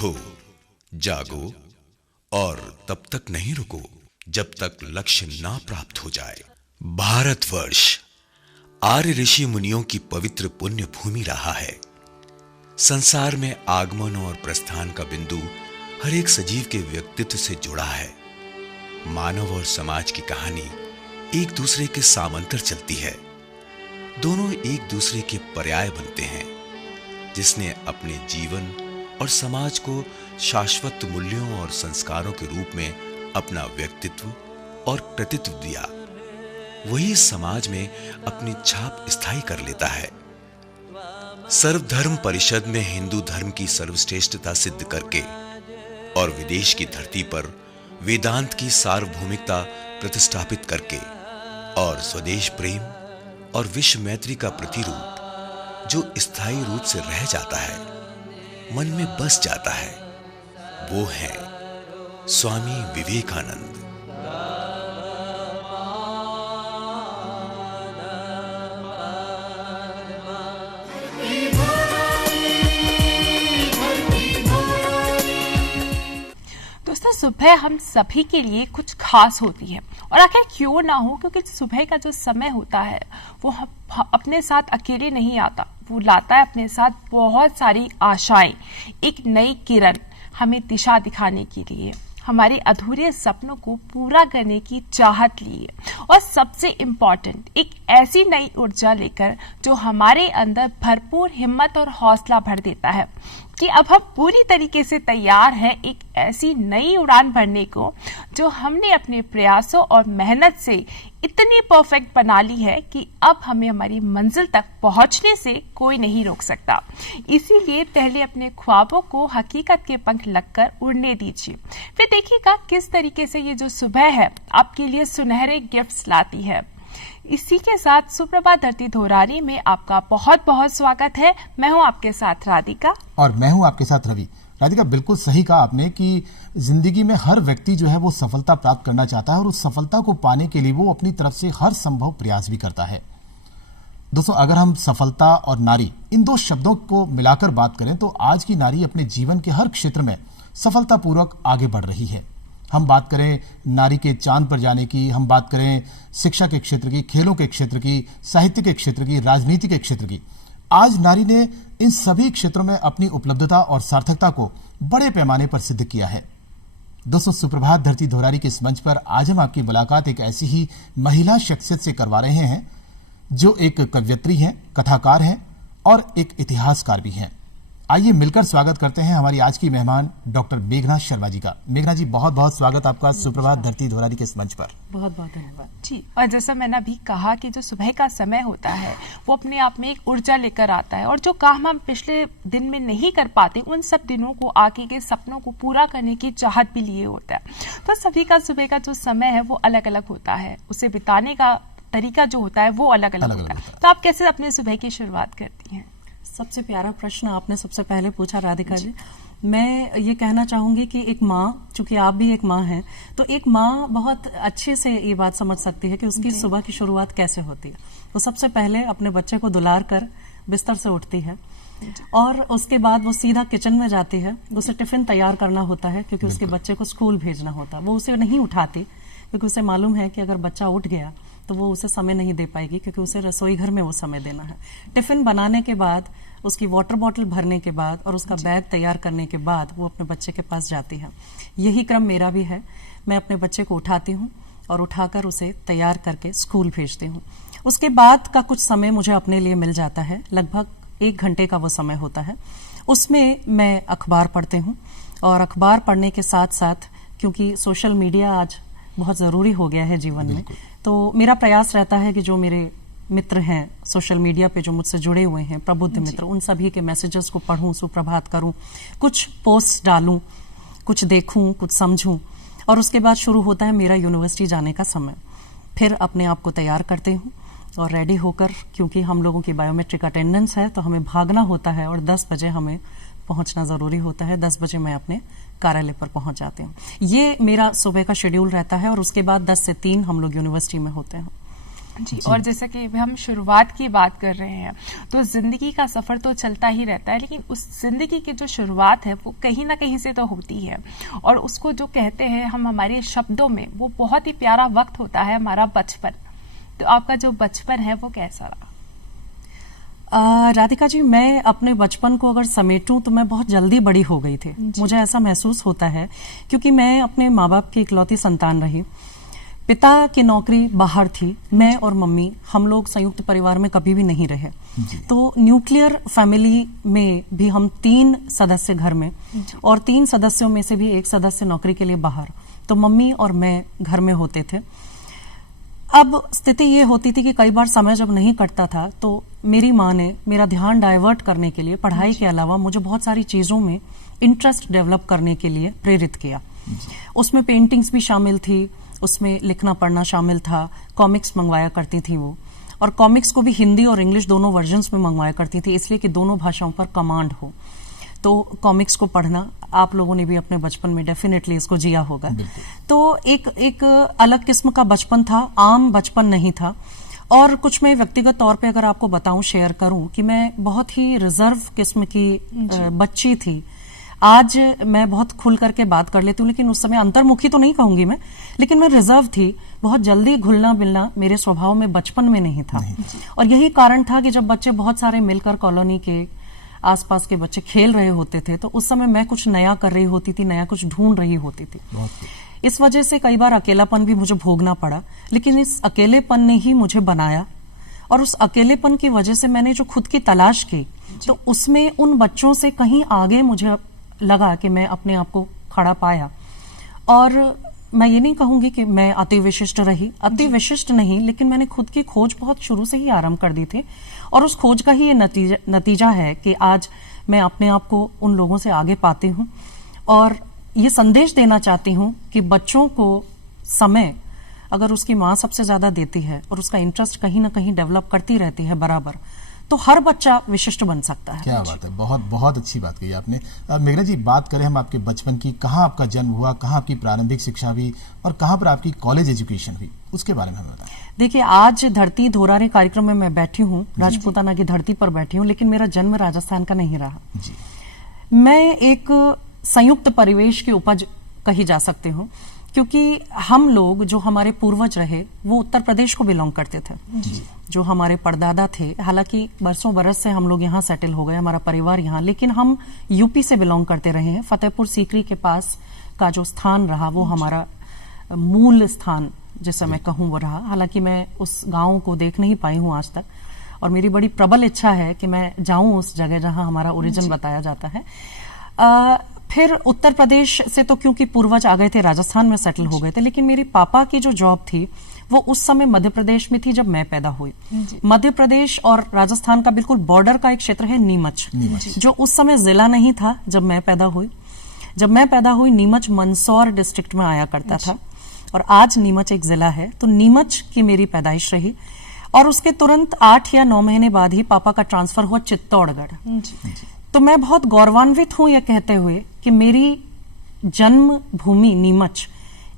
उठो, जागो और तब तक नहीं रुको जब तक लक्ष्य ना प्राप्त हो जाए। भारतवर्ष आर्य ऋषि मुनियों की पवित्र पुण्य भूमि रहा है। संसार में आगमन और प्रस्थान का बिंदु हर एक सजीव के व्यक्तित्व से जुड़ा है। मानव और समाज की कहानी एक दूसरे के समांतर चलती है। दोनों एक दूसरे के पर्याय बनते हैं। जिसने अपने जीवन और समाज को शाश्वत मूल्यों और संस्कारों के रूप में अपना व्यक्तित्व और कृतित्व दिया, वही समाज में अपनी छाप स्थायी कर लेता है। सर्वधर्म परिषद में हिंदू धर्म की सर्वश्रेष्ठता सिद्ध करके और विदेश की धरती पर वेदांत की सार्वभौमिकता प्रतिष्ठापित करके और स्वदेश प्रेम और विश्व मैत्री का प्रतिरूप जो स्थायी रूप से रह जाता है, मन में बस जाता है, वो है स्वामी विवेकानंद। दोस्तों, सुबह हम सभी के लिए कुछ खास होती है और आखिर क्यों ना हो, क्योंकि सुबह का जो समय होता है वो अपने साथ अकेले नहीं आता, वो लाता है अपने साथ बहुत सारी आशाएं, एक नई किरण हमें दिशा दिखाने के लिए, हमारे अधूरे सपनों को पूरा करने की चाहत लिए और सबसे इम्पोर्टेंट एक ऐसी नई ऊर्जा लेकर जो हमारे अंदर भरपूर हिम्मत और हौसला भर देता है कि अब हम पूरी तरीके से तैयार हैं एक ऐसी नई उड़ान भरने को जो हमने अपने प्रयासों और मेहनत से इतनी परफेक्ट बना ली है कि अब हमें हमारी मंजिल तक पहुंचने से कोई नहीं रोक सकता। इसीलिए पहले अपने ख्वाबों को हकीकत के पंख लगकर उड़ने दीजिए, फिर देखिएगा किस तरीके से ये जो सुबह है आपके लिए सुनहरे गिफ्ट्स लाती है। इसी के साथ सुप्रभात धरती धोरारी में आपका बहुत बहुत स्वागत है। मैं हूं आपके साथ राधिका और मैं हूं आपके साथ रवि। राधिका, बिल्कुल सही कहा आपने कि जिंदगी में हर व्यक्ति जो है वो सफलता प्राप्त करना चाहता है और उस सफलता को पाने के लिए वो अपनी तरफ से हर संभव प्रयास भी करता है। दोस्तों, अगर हम सफलता और नारी इन दो शब्दों को मिलाकर बात करें तो आज की नारी अपने जीवन के हर क्षेत्र में सफलतापूर्वक आगे बढ़ रही है। हम बात करें नारी के चांद पर जाने की, हम बात करें शिक्षा के क्षेत्र की, खेलों के क्षेत्र की, साहित्य के क्षेत्र की, राजनीति के क्षेत्र की, आज नारी ने इन सभी क्षेत्रों में अपनी उपलब्धता और सार्थकता को बड़े पैमाने पर सिद्ध किया है। दोस्तों, सुप्रभात धरती धोरारी के इस मंच पर आज हम आपकी मुलाकात एक ऐसी ही महिला शख्सियत से करवा रहे हैं जो एक कवयित्री हैं, कथाकार हैं और एक इतिहासकार भी हैं। आइए मिलकर स्वागत करते हैं हमारी आज की मेहमान डॉक्टर मेघना शर्मा जी का। मेघना जी, बहुत बहुत स्वागत आपका सुप्रभात धरती धोरारी के इस मंच पर। बहुत बहुत धन्यवाद जी। और जैसा मैंने अभी कहा कि जो सुबह का समय होता है वो अपने आप में एक ऊर्जा लेकर आता है और जो काम हम पिछले दिन में नहीं कर पाते उन सब दिनों को आगे के सपनों को पूरा करने की चाहत भी लिए होता है। तो सभी का सुबह का जो समय है वो अलग अलग होता है, उसे बिताने का तरीका जो होता है वो अलग अलग होता है। तो आप कैसे अपने सुबह की शुरुआत करती हैं? सबसे प्यारा प्रश्न आपने सबसे पहले पूछा राधिका जी। मैं ये कहना चाहूंगी कि एक माँ, चूंकि आप भी एक माँ हैं, तो एक माँ बहुत अच्छे से ये बात समझ सकती है कि उसकी सुबह की शुरुआत कैसे होती है। तो सबसे पहले अपने बच्चे को दुलार कर बिस्तर से उठती है और उसके बाद वो सीधा किचन में जाती है। उसे टिफिन तैयार करना होता है क्योंकि उसके बच्चे को स्कूल भेजना होता है। वो उसे नहीं उठाती क्योंकि उसे मालूम है कि अगर बच्चा उठ गया तो वो उसे समय नहीं दे पाएगी, क्योंकि उसे रसोई घर में वो समय देना है। टिफिन बनाने के बाद, उसकी वाटर बॉटल भरने के बाद और उसका बैग तैयार करने के बाद वो अपने बच्चे के पास जाती है। यही क्रम मेरा भी है। मैं अपने बच्चे को उठाती हूँ और उठाकर उसे तैयार करके स्कूल भेजती हूँ। उसके बाद का कुछ समय मुझे अपने लिए मिल जाता है, लगभग 1 घंटे का वो समय होता है। उसमें मैं अखबार पढ़ती हूँ और अखबार पढ़ने के साथ साथ, क्योंकि सोशल मीडिया आज बहुत ज़रूरी हो गया है जीवन में, तो मेरा प्रयास रहता है कि जो मेरे मित्र हैं सोशल मीडिया पे जो मुझसे जुड़े हुए हैं, प्रबुद्ध मित्र, उन सभी के मैसेजेस को पढूं, सुप्रभात करूं, कुछ पोस्ट डालूं, कुछ देखूं, कुछ समझूं और उसके बाद शुरू होता है मेरा यूनिवर्सिटी जाने का समय। फिर अपने आप को तैयार करते हूं और रेडी होकर, क्योंकि हम लोगों की बायोमेट्रिक अटेंडेंस है तो हमें भागना होता है और 10 बजे हमें पहुंचना ज़रूरी होता है। 10 बजे मैं अपने कार्यालय पर पहुंच जाती हूँ। ये मेरा सुबह का शेड्यूल रहता है और उसके बाद 10 से 3 हम लोग यूनिवर्सिटी में होते हैं। जी, और जैसे कि हम शुरुआत की बात कर रहे हैं, तो जिंदगी का सफर तो चलता ही रहता है, लेकिन उस जिंदगी की जो शुरुआत है वो कहीं ना कहीं से तो होती है, और उसको जो कहते हैं हम हमारे शब्दों में, वो बहुत ही प्यारा वक्त होता है हमारा बचपन। तो आपका जो बचपन है वो कैसा रहा? राधिका जी, मैं अपने बचपन को अगर समेटूं तो मैं बहुत जल्दी बड़ी हो गई थी, मुझे ऐसा महसूस होता है, क्योंकि मैं अपने माँ बाप की इकलौती संतान रही। पिता की नौकरी बाहर थी, मैं और मम्मी हम लोग संयुक्त परिवार में कभी भी नहीं रहे। तो न्यूक्लियर फैमिली में भी हम 3 सदस्य घर में, और 3 सदस्यों में से भी एक सदस्य नौकरी के लिए बाहर, तो मम्मी और मैं घर में होते थे। अब स्थिति ये होती थी कि कई बार समय जब नहीं कटता था तो मेरी माँ ने मेरा ध्यान डाइवर्ट करने के लिए पढ़ाई के अलावा मुझे बहुत सारी चीजों में इंटरेस्ट डेवलप करने के लिए प्रेरित किया। उसमें पेंटिंग्स भी शामिल थी, उसमें लिखना पढ़ना शामिल था, कॉमिक्स मंगवाया करती थी वो, और कॉमिक्स को भी हिंदी और इंग्लिश दोनों वर्जन्स में मंगवाया करती थी, इसलिए कि दोनों भाषाओं पर कमांड हो। तो कॉमिक्स को पढ़ना आप लोगों ने भी अपने बचपन में डेफिनेटली इसको जिया होगा। तो एक अलग किस्म का बचपन था, आम बचपन नहीं था। और कुछ मैं व्यक्तिगत तौर पे अगर आपको बताऊं, शेयर करूं, कि मैं बहुत ही रिजर्व किस्म की बच्ची थी। आज मैं बहुत खुल करके बात कर लेती हूँ, लेकिन उस समय अंतर्मुखी तो नहीं कहूंगी मैं, लेकिन मैं रिजर्व थी। बहुत जल्दी घुलना मिलना मेरे स्वभाव में बचपन में नहीं था। और यही कारण था कि जब बच्चे बहुत सारे मिलकर कॉलोनी के आसपास के बच्चे खेल रहे होते थे, तो उस समय मैं कुछ नया कर रही होती थी, नया कुछ ढूंढ रही होती थी। इस वजह से कई बार अकेलापन भी मुझे भोगना पड़ा, लेकिन इस अकेलेपन ने ही मुझे बनाया। और उस अकेलेपन की वजह से मैंने जो खुद की तलाश की, तो उसमें उन बच्चों से कहीं आगे मुझे लगा कि मैं अपने आप को खड़ा पाया। और मैं ये नहीं कहूंगी कि मैं अति विशिष्ट रही, अति विशिष्ट नहीं, लेकिन मैंने खुद की खोज बहुत शुरू से ही आरंभ कर दी थी। और उस खोज का ही ये नतीजा है कि आज मैं अपने आप को उन लोगों से आगे पाती हूँ। और ये संदेश देना चाहती हूँ कि बच्चों को समय अगर उसकी माँ सबसे ज्यादा देती है और उसका इंटरेस्ट कहीं ना कहीं डेवलप करती रहती है बराबर, तो हर बच्चा विशिष्ट बन सकता है। क्या बात है, बहुत बहुत अच्छी बात कही आपने। मेघना जी, बात करें हम आपके बचपन की, कहाँ आपका जन्म हुआ, कहाँ आपकी प्रारंभिक शिक्षा हुई और कहाँ पर आपकी कॉलेज एजुकेशन हुई, उसके बारे में हमें बताएं। देखिए, आज धरती धोरारे कार्यक्रम में मैं बैठी हूँ, राजपूताना की धरती पर बैठी हूँ, लेकिन मेरा जन्म राजस्थान का नहीं रहा जी। मैं एक संयुक्त परिवेश की उपज कही जा सकती हूँ, क्योंकि हम लोग जो हमारे पूर्वज रहे वो उत्तर प्रदेश को बिलोंग करते थे। जो हमारे परदादा थे, हालांकि बरसों बरस से हम लोग यहाँ सेटल हो गए, हमारा परिवार यहाँ, लेकिन हम यूपी से बिलोंग करते रहे हैं। फतेहपुर सीकरी के पास का जो स्थान रहा वो हमारा मूल स्थान जिसे मैं कहूँ वो रहा। हालांकि मैं उस गांव को देख नहीं पाई हूँ आज तक, और मेरी बड़ी प्रबल इच्छा है कि मैं जाऊं उस जगह जहां हमारा ओरिजिन बताया जाता है। फिर उत्तर प्रदेश से तो क्योंकि पूर्वज आ गए थे, राजस्थान में सेटल हो गए थे, लेकिन मेरे पापा की जो जॉब थी वो उस समय मध्य प्रदेश में थी जब मैं पैदा हुई। मध्य प्रदेश और राजस्थान का बिल्कुल बॉर्डर का एक क्षेत्र है नीमच, जो उस समय जिला नहीं था जब मैं पैदा हुई। जब मैं पैदा हुई नीमच मंदसौर डिस्ट्रिक्ट में आया करता था, और आज नीमच एक जिला है। तो नीमच की मेरी पैदाइश रही, और उसके तुरंत 8 या 9 महीने बाद ही पापा का ट्रांसफर हुआ चित्तौड़गढ़। तो मैं बहुत गौरवान्वित हूं यह कहते हुए कि मेरी जन्म भूमि नीमच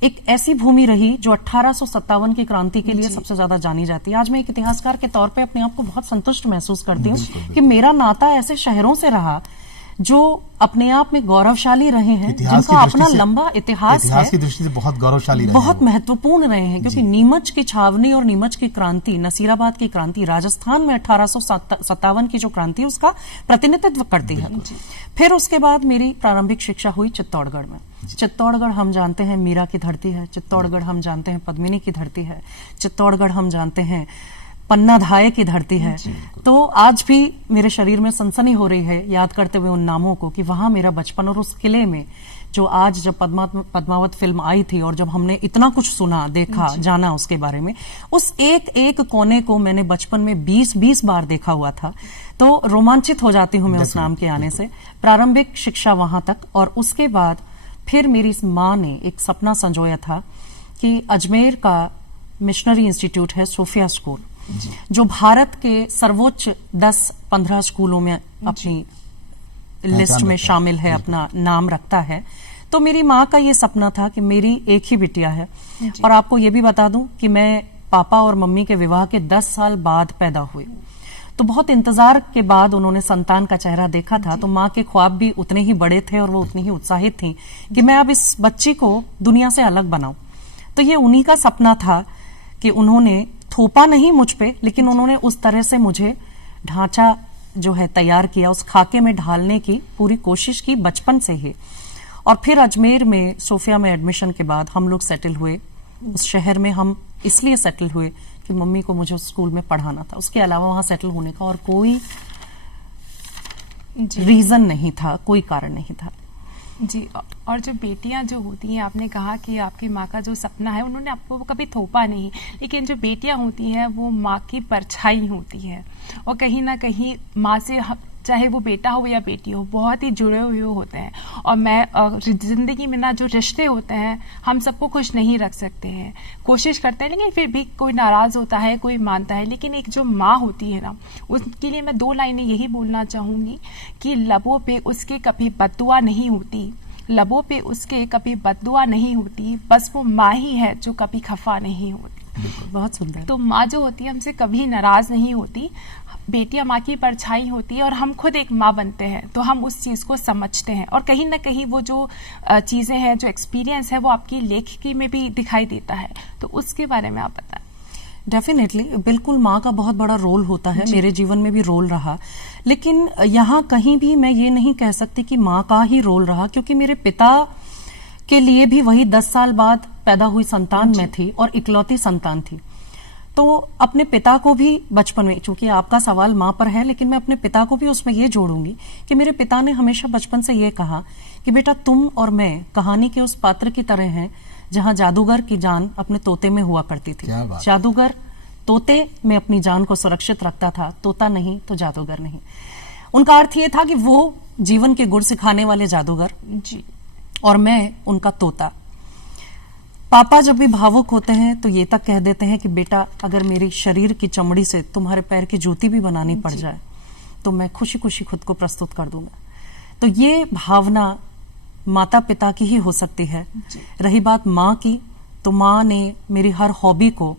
एक ऐसी भूमि रही जो 1857 की क्रांति के लिए सबसे ज्यादा जानी जाती है। आज मैं एक इतिहासकार के तौर पे अपने आप को बहुत संतुष्ट महसूस करती हूँ कि मेरा नाता ऐसे शहरों से रहा जो अपने आप में गौरवशाली रहे हैं, जिनका अपना लंबा इतिहास है, की दृष्टि से बहुत गौरवशाली रहे, बहुत महत्वपूर्ण रहे हैं। क्योंकि नीमच की छावनी और नीमच की क्रांति, नसीराबाद की क्रांति राजस्थान में 1857 की जो क्रांति उसका प्रतिनिधित्व करती है। फिर उसके बाद मेरी प्रारंभिक शिक्षा हुई चित्तौड़गढ़ में। चित्तौड़गढ़ हम जानते हैं मीरा की धरती है, चित्तौड़गढ़ हम जानते हैं पद्मिनी की धरती है, चित्तौड़गढ़ हम जानते हैं पन्ना धाये की धरती है। तो आज भी मेरे शरीर में सनसनी हो रही है याद करते हुए उन नामों को कि वहां मेरा बचपन, और उस किले में जो आज जब पद्मावत फिल्म आई थी और जब हमने इतना कुछ सुना, देखा, जाना उसके बारे में, उस एक एक कोने को मैंने बचपन में 20 बार देखा हुआ था। तो रोमांचित हो जाती हूं मैं उस नाम के आने से। प्रारंभिक शिक्षा वहां तक, और उसके बाद फिर मेरी माँ ने एक सपना संजोया था कि अजमेर का मिशनरी इंस्टीट्यूट है सोफिया स्कूल, जो भारत के सर्वोच्च 10-15 स्कूलों में अपनी लिस्ट में शामिल है, अपना नाम रखता है। तो मेरी माँ का ये सपना था कि मेरी एक ही बिटिया है। और आपको ये भी बता दूं कि मैं पापा और मम्मी के विवाह के 10 साल बाद पैदा हुए। तो बहुत इंतजार के बाद उन्होंने संतान का चेहरा देखा था, तो माँ के ख्वाब भी उतने ही बड़े थे और वो उतनी ही उत्साहित थी कि मैं अब इस बच्ची को दुनिया से अलग बनाऊं। तो ये उन्हीं का सपना था कि उन्होंने थोपा नहीं मुझ पे, लेकिन उन्होंने उस तरह से मुझे ढांचा जो है तैयार किया, उस खाके में ढालने की पूरी कोशिश की बचपन से ही। और फिर अजमेर में सोफिया में एडमिशन के बाद हम लोग सेटल हुए। उस शहर में हम इसलिए सेटल हुए कि मम्मी को मुझे उस स्कूल में पढ़ाना था, उसके अलावा वहां सेटल होने का और कोई रीजन नहीं था, कोई कारण नहीं था। जी, और जो बेटियां जो होती हैं, आपने कहा कि आपकी माँ का जो सपना है उन्होंने आपको कभी थोपा नहीं, लेकिन जो बेटियां होती हैं वो माँ की परछाई होती है और कहीं ना कहीं माँ से चाहे वो बेटा हो या बेटी हो बहुत ही जुड़े हुए होते हैं। और मैं जिंदगी में ना जो रिश्ते होते हैं हम सबको खुश नहीं रख सकते हैं, कोशिश करते हैं, लेकिन फिर भी कोई नाराज होता है, कोई मानता है। लेकिन एक जो माँ होती है ना, उसके लिए मैं 2 लाइनें यही बोलना चाहूंगी कि लबों पे उसके कभी बद्दुआ नहीं होती, लबों पे उसके कभी बद्दुआ नहीं होती, बस वो माँ ही है जो कभी खफा नहीं होती। बहुत सुंदर। तो माँ जो होती है हमसे कभी नाराज नहीं होती, बेटियां माँ की परछाई होती है और हम खुद एक माँ बनते हैं तो हम उस चीज को समझते हैं। और कहीं ना कहीं वो जो चीजें हैं, जो एक्सपीरियंस है, वो आपकी लेखिकी में भी दिखाई देता है। तो उसके बारे में आप बताएं। डेफिनेटली, बिल्कुल माँ का बहुत बड़ा रोल होता है, मेरे जीवन में भी रोल रहा। लेकिन यहाँ कहीं भी मैं ये नहीं कह सकती कि माँ का ही रोल रहा, क्योंकि मेरे पिता के लिए भी वही 10 साल बाद पैदा हुई संतान मैं थी और इकलौती संतान थी। तो अपने पिता को भी बचपन में, चूंकि आपका सवाल माँ पर है, लेकिन मैं अपने पिता को भी उसमें ये जोड़ूंगी कि मेरे पिता ने हमेशा बचपन से ये कहा कि बेटा तुम और मैं कहानी के उस पात्र की तरह हैं जहां जादूगर की जान अपने तोते में हुआ करती थी। जादूगर तोते में अपनी जान को सुरक्षित रखता था, तोता नहीं तो जादूगर नहीं। उनका अर्थ ये था कि वो जीवन के गुर सिखाने वाले जादूगर जी, और मैं उनका तोता। पापा जब भी भावुक होते हैं तो ये तक कह देते हैं कि बेटा अगर मेरी शरीर की चमड़ी से तुम्हारे पैर की जूती भी बनानी पड़ जाए तो मैं खुशी खुशी खुद को प्रस्तुत कर दूंगा। तो ये भावना माता पिता की ही हो सकती है। रही बात माँ की, तो माँ ने मेरी हर हॉबी को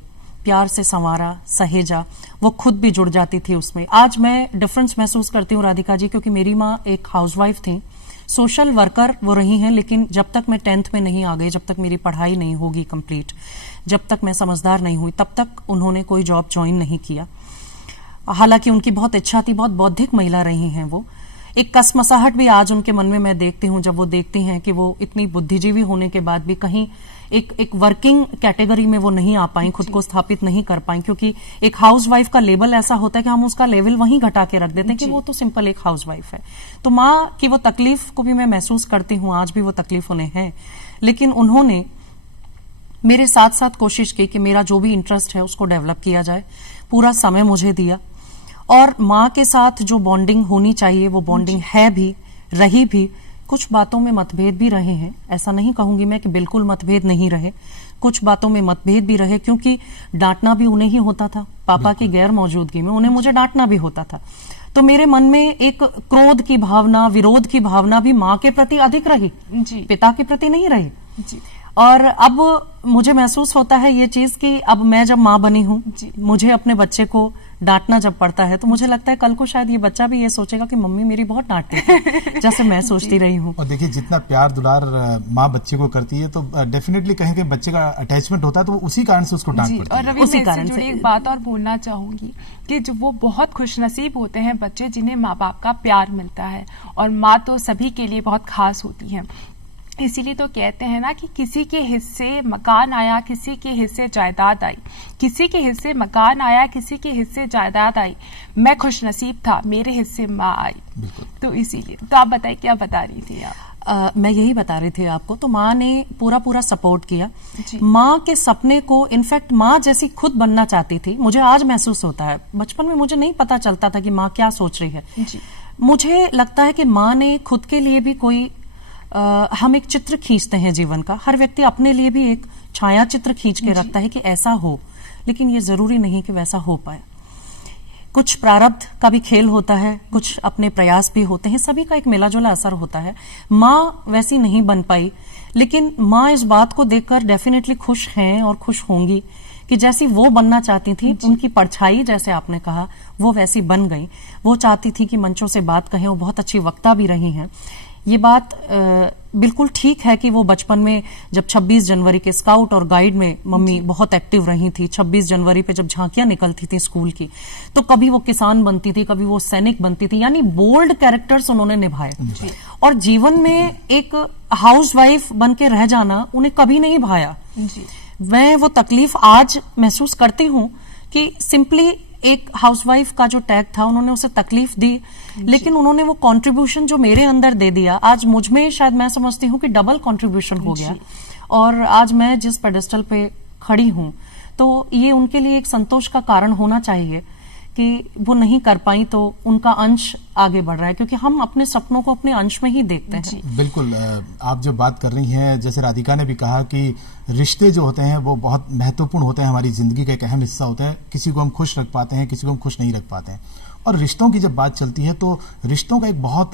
प्यार से संवारा, सहेजा, वो खुद भी जुड़ जाती थी उसमें। आज मैं डिफरेंस महसूस करती हूँ राधिका जी, क्योंकि मेरी माँ एक हाउसवाइफ थी, सोशल वर्कर वो रही हैं, लेकिन जब तक मैं 10th में नहीं आ गई, जब तक मेरी पढ़ाई नहीं होगी कंप्लीट, जब तक मैं समझदार नहीं हुई, तब तक उन्होंने कोई जॉब ज्वाइन नहीं किया। हालांकि उनकी बहुत इच्छा थी, बहुत बौद्धिक महिला रही हैं वो। एक कसमसाहट भी आज उनके मन में मैं देखती हूँ जब वो देखती हैं कि वो इतनी बुद्धिजीवी होने के बाद भी कहीं एक वर्किंग कैटेगरी में वो नहीं आ पाई, खुद को स्थापित नहीं कर पाई, क्योंकि एक हाउसवाइफ का लेबल ऐसा होता है कि हम उसका लेवल वहीं घटा के रख देते हैं कि वो तो सिंपल एक हाउसवाइफ है। तो माँ की वो तकलीफ को भी मैं महसूस करती हूँ, आज भी वो तकलीफ उन्हें है, लेकिन उन्होंने मेरे साथ साथ कोशिश की कि मेरा जो भी इंटरेस्ट है उसको डेवलप किया जाए, पूरा समय मुझे दिया। और माँ के साथ जो बॉन्डिंग होनी चाहिए वो बॉन्डिंग है भी, रही भी। कुछ बातों में मतभेद भी रहे हैं, ऐसा नहीं कहूंगी मैं कि बिल्कुल मतभेद नहीं रहे, कुछ बातों में मतभेद भी रहे, क्योंकि डांटना भी उन्हें ही होता था, पापा की गैर मौजूदगी में उन्हें मुझे डांटना भी होता था। तो मेरे मन में एक क्रोध की भावना, विरोध की भावना भी माँ के प्रति अधिक रही, पिता के प्रति नहीं रही जी। और अब मुझे महसूस होता है ये चीज कि अब मैं जब माँ बनी हूँ, मुझे अपने बच्चे को डांटना जब पड़ता है तो मुझे लगता है कल को शायद ये बच्चा भी ये सोचेगा कि मम्मी मेरी बहुत डांटती है, जैसे मैं सोचती रही हूँ। और देखिए जितना प्यार दुलार माँ बच्चे को करती है तो डेफिनेटली कहीं कहीं बच्चे का अटैचमेंट होता है, तो वो उसी कारण से उसको डांट पड़ती है। और रवि, उसी कारण से एक बात और बोलना चाहूंगी कि जो वो बहुत खुशनसीब होते हैं बच्चे जिन्हें माँ बाप का प्यार मिलता है, और माँ तो सभी के लिए बहुत खास होती है। इसीलिए तो कहते हैं ना कि किसी के हिस्से मकान आया, किसी के हिस्से जायदाद आई, किसी के हिस्से मकान आया, किसी के हिस्से जायदाद आई, मैं खुशनसीब था, मेरे हिस्से माँ आई। तो इसीलिए तो आप बताइए क्या बता रही थी आप? मैं यही बता रही थी आपको। तो माँ ने पूरा सपोर्ट किया, माँ के सपने को, इनफैक्ट माँ जैसी खुद बनना चाहती थी। मुझे आज महसूस होता है, बचपन में मुझे नहीं पता चलता था कि माँ क्या सोच रही है। मुझे लगता है कि माँ ने खुद के लिए भी कोई हम एक चित्र खींचते हैं जीवन का, हर व्यक्ति अपने लिए भी एक छाया चित्र खींच के रखता है कि ऐसा हो, लेकिन ये जरूरी नहीं कि वैसा हो पाए। कुछ प्रारब्ध का भी खेल होता है, कुछ अपने प्रयास भी होते हैं, सभी का एक मिला जुला असर होता है। माँ वैसी नहीं बन पाई, लेकिन माँ इस बात को देखकर डेफिनेटली खुश हैं और खुश होंगी कि जैसी वो बनना चाहती थी, उनकी परछाई जैसे आपने कहा वो वैसी बन गई। वो चाहती थी कि मंचों से बात कहें, वो बहुत अच्छी वक्ता भी रही हैं। ये बात बिल्कुल ठीक है कि वो बचपन में जब 26 जनवरी के स्काउट और गाइड में मम्मी बहुत एक्टिव रही थी, 26 जनवरी पे जब झांकियां निकलती थी स्कूल की, तो कभी वो किसान बनती थी, कभी वो सैनिक बनती थी, यानी बोल्ड कैरेक्टर्स उन्होंने निभाए। और जीवन में एक हाउसवाइफ बन के रह जाना उन्हें कभी नहीं भाया। मैं वो तकलीफ आज महसूस करती हूँ कि सिंपली एक हाउसवाइफ का जो टैग था उन्होंने उसे तकलीफ दी, लेकिन उन्होंने वो कंट्रीब्यूशन जो मेरे अंदर दे दिया, आज मुझ में शायद मैं समझती हूँ कि डबल कंट्रीब्यूशन हो गया। और आज मैं जिस पेडेस्टल पे खड़ी हूँ, तो ये उनके लिए एक संतोष का कारण होना चाहिए कि वो नहीं कर पाई तो उनका अंश आगे बढ़ रहा है, क्योंकि हम अपने सपनों को अपने अंश में ही देखते हैं। बिल्कुल, आप जो बात कर रही हैं, जैसे राधिका ने भी कहा कि रिश्ते जो होते हैं वो बहुत महत्वपूर्ण होते हैं, हमारी जिंदगी का एक अहम हिस्सा होता है। किसी को हम खुश रख पाते हैं, किसी को हम खुश नहीं रख पाते हैं। और रिश्तों की जब बात चलती है तो रिश्तों का एक बहुत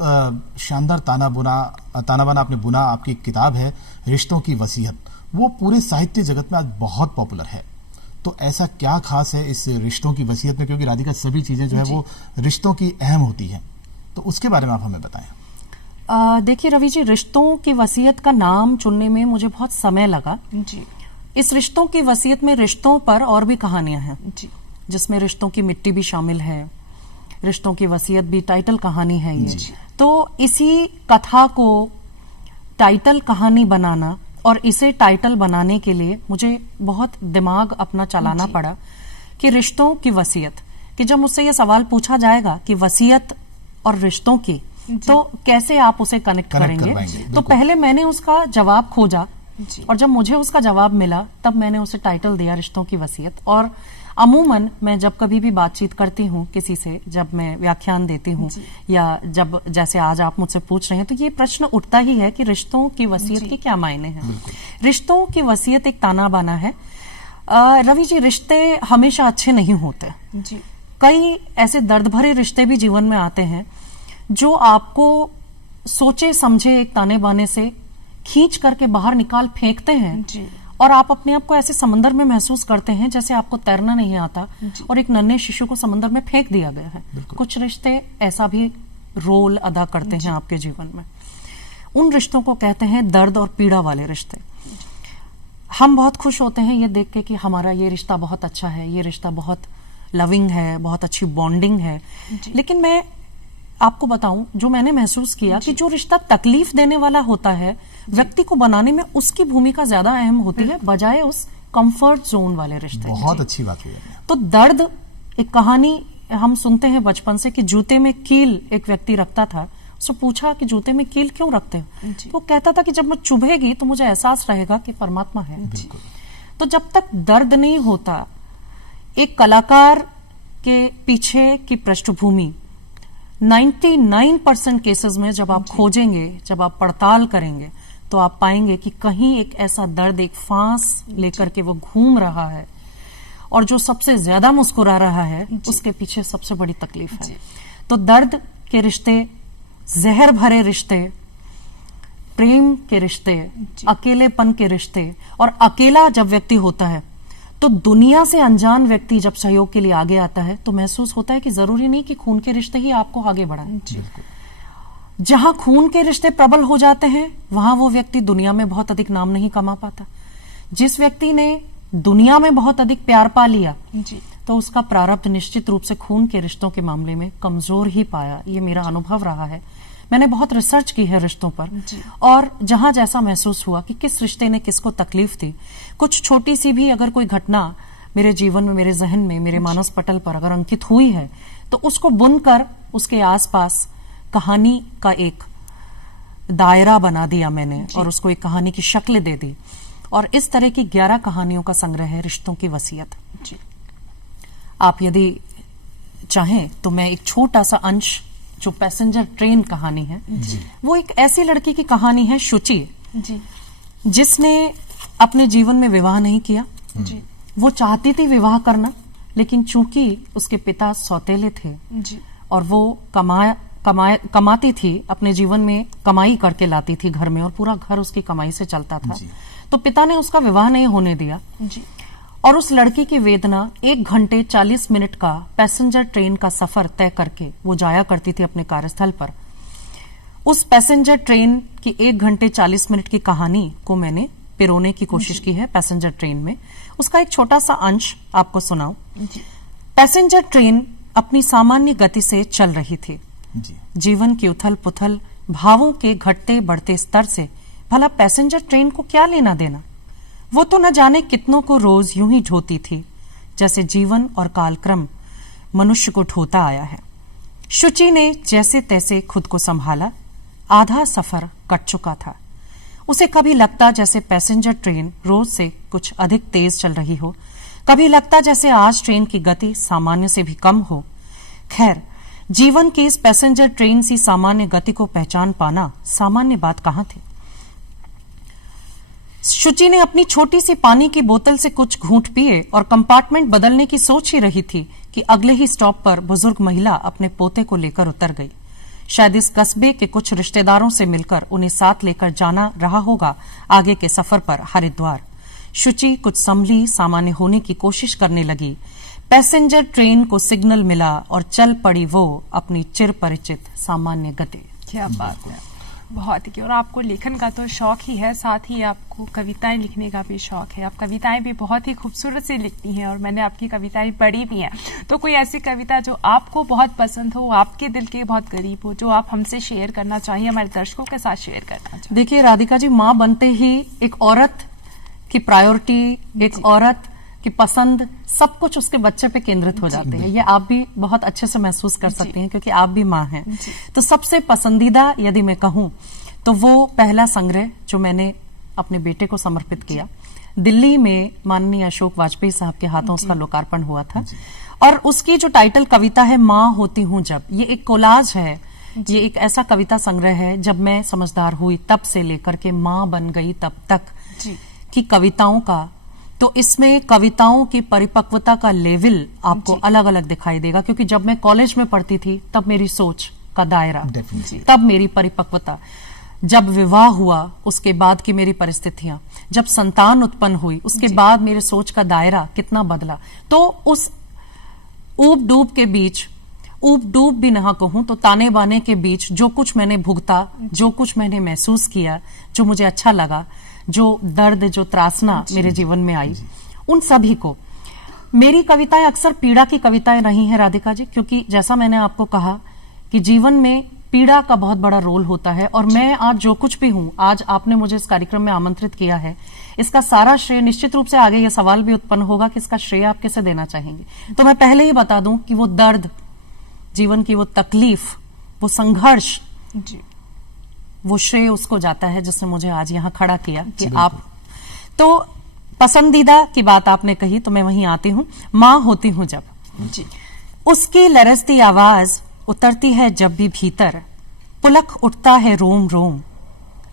शानदार ताना बाना आपने बुना, आपकी एक किताब है रिश्तों की वसीयत, वो पूरे साहित्य जगत में आज बहुत पॉपुलर है। तो ऐसा क्या खास है इस रिश्तों की वसीयत में, क्योंकि राधिका सभी चीजें जो है वो रिश्तों की अहम होती हैं, तो उसके बारे में आप हमें बताएं। देखिए रवि जी, रिश्तों की वसीयत का नाम चुनने में मुझे बहुत समय लगा जी। इस रिश्तों की वसीयत में रिश्तों पर और भी कहानियां हैं जी। जिसमें रिश्तों की मिट्टी भी शामिल है, रिश्तों की वसीयत भी टाइटल कहानी है ये। तो इसी कथा को टाइटल कहानी बनाना और इसे टाइटल बनाने के लिए मुझे बहुत दिमाग अपना चलाना पड़ा कि रिश्तों की वसीयत, कि जब मुझसे ये सवाल पूछा जाएगा कि वसीयत और रिश्तों की, तो कैसे आप उसे कनेक्ट करेंगे। तो पहले मैंने उसका जवाब खोजा और जब मुझे उसका जवाब मिला तब मैंने उसे टाइटल दिया रिश्तों की वसीयत। और अमूमन मैं जब कभी भी बातचीत करती हूँ किसी से, जब मैं व्याख्यान देती हूँ या जब जैसे आज आप मुझसे पूछ रहे हैं, तो ये प्रश्न उठता ही है कि रिश्तों की वसीयत के क्या मायने हैं। रिश्तों की वसीयत एक ताना बाना है। रवि जी, रिश्ते हमेशा अच्छे नहीं होते जी। कई ऐसे दर्द भरे रिश्ते भी जीवन में आते हैं जो आपको सोचे समझे एक ताने बाने से खींच करके बाहर निकाल फेंकते हैं जी। और आप अपने आप को ऐसे समंदर में महसूस करते हैं जैसे आपको तैरना नहीं आता और एक नन्हे शिशु को समंदर में फेंक दिया गया है। कुछ रिश्ते ऐसा भी रोल अदा करते हैं आपके जीवन में। उन रिश्तों को कहते हैं दर्द और पीड़ा वाले रिश्ते। हम बहुत खुश होते हैं ये देख के कि हमारा ये रिश्ता बहुत अच्छा है, ये रिश्ता बहुत लविंग है, बहुत अच्छी बॉन्डिंग है। लेकिन मैं आपको बताऊं, जो मैंने महसूस किया कि जो रिश्ता तकलीफ देने वाला होता है, व्यक्ति को बनाने में उसकी भूमिका ज्यादा अहम होती है बजाय उस कंफर्ट जोन वाले रिश्ते। बहुत अच्छी बात है। तो दर्द, एक कहानी हम सुनते हैं बचपन से कि जूते में कील एक व्यक्ति रखता था। उससे पूछा कि जूते में कील क्यों रखते हो? वो कहता था कि जब मैं चुभेगी तो मुझे एहसास रहेगा कि परमात्मा है। तो जब तक दर्द नहीं होता, एक कलाकार के पीछे की पृष्ठभूमि 99% केसेस में जब आप खोजेंगे, जब आप पड़ताल करेंगे, तो आप पाएंगे कि कहीं एक ऐसा दर्द, एक फांस लेकर के वो घूम रहा है और जो सबसे ज्यादा मुस्कुरा रहा है उसके पीछे सबसे बड़ी तकलीफ है। तो दर्द के रिश्ते, जहर भरे रिश्ते, प्रेम के रिश्ते, अकेलेपन के रिश्ते, और अकेला जब व्यक्ति होता है तो दुनिया से अनजान व्यक्ति जब सहयोग के लिए आगे आता है तो महसूस होता है कि जरूरी नहीं कि खून के रिश्ते ही आपको आगे बढ़ाएं। जहां खून के रिश्ते प्रबल हो जाते हैं वहां वो व्यक्ति दुनिया में बहुत अधिक नाम नहीं कमा पाता। जिस व्यक्ति ने दुनिया में बहुत अधिक प्यार पा लिया तो उसका प्रारब्ध निश्चित रूप से खून के रिश्तों के मामले में कमजोर ही पाया। ये मेरा अनुभव रहा है। मैंने बहुत रिसर्च की है रिश्तों पर, और जहां जैसा महसूस हुआ कि किस रिश्ते ने किसको तकलीफ दी, कुछ छोटी सी भी अगर कोई घटना मेरे जीवन में, मेरे जहन में, मेरे मानस पटल पर अगर अंकित हुई है तो उसको बुनकर उसके आसपास कहानी का एक दायरा बना दिया मैंने और उसको एक कहानी की शक्ल दे दी। और इस तरह की 11 कहानियों का संग्रह है रिश्तों की वसीयत। आप यदि चाहें तो मैं एक छोटा सा अंश, जो पैसेंजर ट्रेन कहानी है, वो एक ऐसी लड़की की कहानी है, शुचि, जिसने अपने जीवन में विवाह नहीं किया। वो चाहती थी विवाह करना, लेकिन चूंकि उसके पिता सौतेले थे और वो कमाती थी, अपने जीवन में कमाई करके लाती थी घर में और पूरा घर उसकी कमाई से चलता था, तो पिता ने उसका विवाह नहीं होने दिया। और उस लड़की की वेदना 1 घंटे 40 मिनट का पैसेंजर ट्रेन का सफर तय करके वो जाया करती थी अपने कार्यस्थल पर। उस पैसेंजर ट्रेन की 1 घंटे 40 मिनट की कहानी को मैंने पिरोने की कोशिश की है पैसेंजर ट्रेन में। उसका एक छोटा सा अंश आपको सुनाऊं। पैसेंजर ट्रेन अपनी सामान्य गति से चल रही थी। जीवन की उथल पुथल, भावों के घटते बढ़ते स्तर से भला पैसेंजर ट्रेन को क्या लेना देना। वो तो न जाने कितनों को रोज यूं ही ढोती थी जैसे जीवन और कालक्रम मनुष्य को ढोता आया है। शुचि ने जैसे तैसे खुद को संभाला। आधा सफर कट चुका था। उसे कभी लगता जैसे पैसेंजर ट्रेन रोज से कुछ अधिक तेज चल रही हो, कभी लगता जैसे आज ट्रेन की गति सामान्य से भी कम हो। खैर, जीवन की इस पैसेंजर ट्रेन सी सामान्य गति को पहचान पाना सामान्य बात कहां थी। शुचि ने अपनी छोटी सी पानी की बोतल से कुछ घूंट पिए और कंपार्टमेंट बदलने की सोच ही रही थी कि अगले ही स्टॉप पर बुजुर्ग महिला अपने पोते को लेकर उतर गई। शायद इस कस्बे के कुछ रिश्तेदारों से मिलकर उन्हें साथ लेकर जाना रहा होगा आगे के सफर पर हरिद्वार। शुचि कुछ संभली, सामान्य होने की कोशिश करने लगी। पैसेंजर ट्रेन को सिग्नल मिला और चल पड़ी वो अपनी चिर परिचित सामान्य गति। क्या बात है, बहुत ही। और आपको लेखन का तो शौक ही है, साथ ही आपको कविताएं लिखने का भी शौक है। आप कविताएं भी बहुत ही खूबसूरत से लिखती हैं और मैंने आपकी कविताएं पढ़ी भी हैं। तो कोई ऐसी कविता जो आपको बहुत पसंद हो, आपके दिल के बहुत करीब हो, जो आप हमसे शेयर करना चाहिए, हमारे दर्शकों के साथ शेयर करना चाहिए? देखिए राधिका जी, माँ बनते ही एक औरत की प्रायोरिटी, एक औरत की पसंद, सब कुछ उसके बच्चे पे केंद्रित हो जाते हैं। ये आप भी बहुत अच्छे से महसूस कर सकते हैं क्योंकि आप भी माँ हैं। तो सबसे पसंदीदा यदि मैं कहूं तो वो पहला संग्रह जो मैंने अपने बेटे को समर्पित किया, दिल्ली में माननीय अशोक वाजपेयी साहब के हाथों उसका लोकार्पण हुआ था। और उसकी जो टाइटल कविता है माँ होती हूं जब, ये एक कोलाज है। ये एक ऐसा कविता संग्रह है जब मैं समझदार हुई तब से लेकर के माँ बन गई तब तक की कविताओं का। तो इसमें कविताओं की परिपक्वता का लेवल आपको अलग अलग दिखाई देगा क्योंकि जब मैं कॉलेज में पढ़ती थी तब मेरी सोच का दायरा, तब मेरी परिपक्वता, जब विवाह हुआ उसके बाद की मेरी परिस्थितियां, जब संतान उत्पन्न हुई उसके बाद मेरे सोच का दायरा कितना बदला। तो उस ऊब डूब के बीच, ऊब डूब भी ना कहूं तो ताने बाने के बीच जो कुछ मैंने भुगता, जो कुछ मैंने महसूस किया, जो मुझे अच्छा लगा, जो दर्द, जो त्रासना मेरे जीवन में आई, उन सभी को। मेरी कविताएं अक्सर पीड़ा की कविताएं रही हैं राधिका जी, क्योंकि जैसा मैंने आपको कहा कि जीवन में पीड़ा का बहुत बड़ा रोल होता है। और मैं आज जो कुछ भी हूं, आज आपने मुझे इस कार्यक्रम में आमंत्रित किया है, इसका सारा श्रेय, निश्चित रूप से आगे यह सवाल भी उत्पन्न होगा कि इसका श्रेय आप किसे देना चाहेंगे। तो मैं पहले ही बता दूं कि वो दर्द, जीवन की वो तकलीफ, वो संघर्ष, वो श्रेय उसको जाता है जिसने मुझे आज यहां खड़ा किया कि आप। तो पसंदीदा की बात आपने कही तो मैं वहीं आती हूं। मां होती हूं जब, उसकी लरजती आवाज उतरती है जब भी भीतर, पुलक उठता है रोम रोम,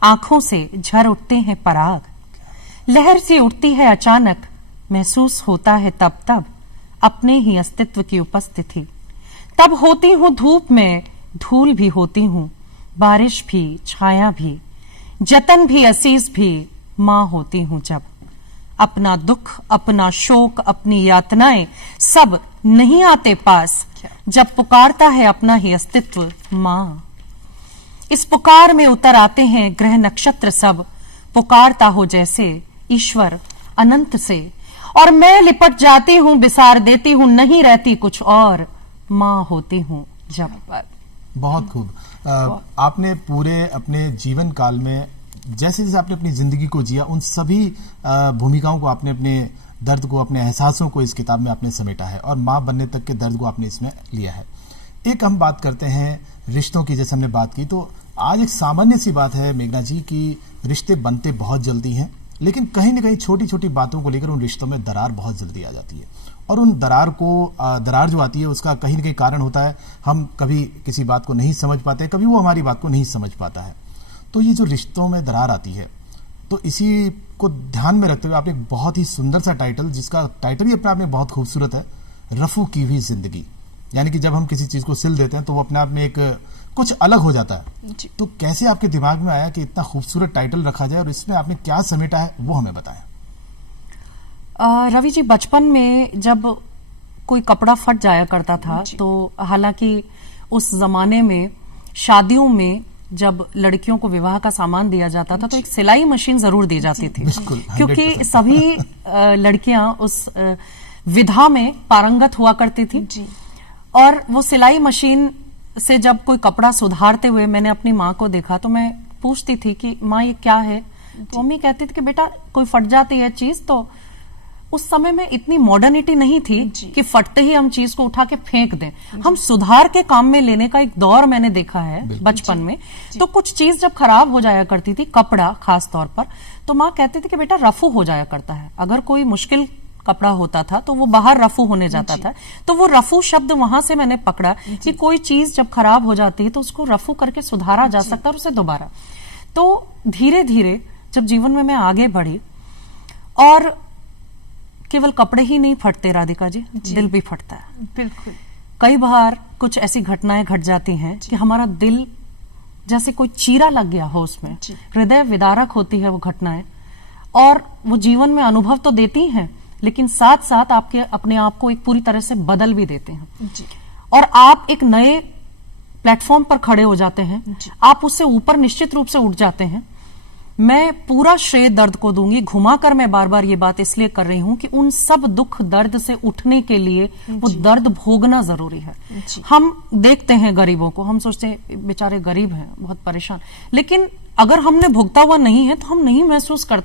आंखों से झर उठते हैं पराग, लहर सी उठती है अचानक, महसूस होता है तब तब अपने ही अस्तित्व की उपस्थिति। तब होती हूं धूप में, धूल भी होती हूं, बारिश भी, छाया भी, जतन भी, असीस भी, मां होती हूं जब। अपना दुख, अपना शोक, अपनी यातनाएं सब नहीं आते पास, जब पुकारता है अपना ही अस्तित्व मां। इस पुकार में उतर आते हैं ग्रह नक्षत्र सब, पुकारता हो जैसे ईश्वर अनंत से, और मैं लिपट जाती हूं, बिसार देती हूं, नहीं रहती कुछ और, मां होती हूं जब। बहुत खूब। आपने पूरे अपने जीवन काल में जैसे जैसे आपने अपनी जिंदगी को जिया, उन सभी भूमिकाओं को आपने, अपने दर्द को, अपने एहसासों को इस किताब में आपने समेटा है और माँ बनने तक के दर्द को आपने इसमें लिया है। एक हम बात करते हैं रिश्तों की, जैसे हमने बात की, तो आज एक सामान्य सी बात है मेघना जी कि रिश्ते बनते बहुत जल्दी हैं, लेकिन कहीं ना कहीं छोटी छोटी बातों को लेकर उन रिश्तों में दरार बहुत जल्दी आ जाती है। और उन दरार जो आती है उसका कहीं ना कहीं कारण होता है, हम कभी किसी बात को नहीं समझ पाते, कभी वो हमारी बात को नहीं समझ पाता है। तो ये जो रिश्तों में दरार आती है, तो इसी को ध्यान में रखते हुए आपने एक बहुत ही सुंदर सा टाइटल, जिसका टाइटल ही अपने आप में बहुत खूबसूरत है, रफू की हुई जिंदगी। यानी कि जब हम किसी चीज को सिल देते हैं तो वो अपने आप में एक कुछ अलग हो जाता है। तो कैसे आपके दिमाग में आया कि इतना खूबसूरत टाइटल रखा जाए और इसमें आपने क्या समेटा है, वो हमें बताएं। रवि जी, बचपन में जब कोई कपड़ा फट जाया करता था तो हालांकि उस जमाने में शादियों में जब लड़कियों को विवाह का सामान दिया जाता था तो एक सिलाई मशीन जरूर दी जाती थी, क्योंकि सभी लड़कियां उस विधा में पारंगत हुआ करती थी। और वो सिलाई मशीन से जब कोई कपड़ा सुधारते हुए मैंने अपनी माँ को देखा तो मैं पूछती थी कि माँ ये क्या है, तो मम्मी कहती थी कि बेटा कोई फट जाती है चीज तो उस समय में इतनी मॉडर्निटी नहीं थी कि फटते ही हम चीज को उठा के फेंक दें, हम सुधार के काम में लेने का एक दौर मैंने देखा है बचपन में। तो कुछ चीज जब खराब हो जाया करती थी, कपड़ा खास तौर पर, तो माँ कहती थी कि बेटा रफू हो जाया करता है। अगर कोई मुश्किल कपड़ा होता था तो वो बाहर रफू होने जाता था, तो वो रफू शब्द वहां से मैंने पकड़ा कि कोई चीज जब खराब हो जाती है तो उसको रफू करके सुधारा जा सकता है और उसे दोबारा। तो धीरे धीरे जब जीवन में मैं आगे बढ़ी और केवल कपड़े ही नहीं फटते राधिका जी, दिल भी फटता है। बिल्कुल। कई बार कुछ ऐसी घटनाएं घट जाती हैं कि हमारा दिल जैसे कोई चीरा लग गया हो, उसमें हृदय विदारक होती है वो घटनाएं, और वो जीवन में अनुभव तो देती हैं लेकिन साथ साथ आपके अपने आप को एक पूरी तरह से बदल भी देते हैं और आप एक नए प्लेटफॉर्म पर खड़े हो जाते हैं, आप उससे ऊपर निश्चित रूप से उठ जाते हैं। मैं पूरा श्रेय दर्द को दूंगी, घुमाकर मैं बार बार ये बात इसलिए कर रही हूं कि उन सब दुख दर्द से उठने के लिए वो दर्द भोगना जरूरी है। हम देखते हैं गरीबों को, हम सोचते हैं बेचारे गरीब हैं, बहुत परेशान, लेकिन अगर हमने भुगता हुआ नहीं है तो हम नहीं महसूस कर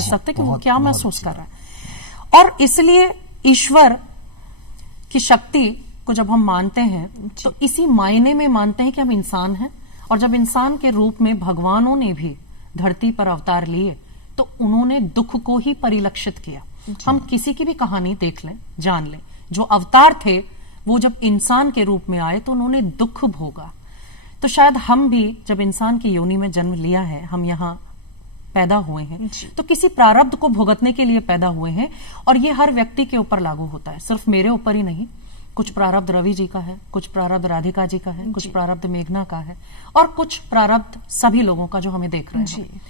सकते कि वो क्या महसूस कर रहा है। और इसलिए ईश्वर की शक्ति को जब हम मानते हैं तो इसी मायने में मानते हैं कि हम इंसान हैं, और जब इंसान के रूप में भगवानों ने भी धरती पर अवतार लिए तो उन्होंने दुख को ही परिलक्षित किया। हम किसी की भी कहानी देख लें, जान लें, जो अवतार थे वो जब इंसान के रूप में आए तो उन्होंने दुख भोगा। तो शायद हम भी जब इंसान की योनि में जन्म लिया है, हम यहाँ पैदा हुए हैं तो किसी प्रारब्ध को भुगतने के लिए पैदा हुए हैं, और ये हर व्यक्ति के ऊपर लागू होता है, सिर्फ मेरे ऊपर ही नहीं। कुछ प्रारब्ध रवि जी का है, कुछ प्रारब्ध राधिका जी का है, कुछ प्रारब्ध मेघना का है, और कुछ प्रारब्ध सभी लोगों का जो हमें देख रहे हैं।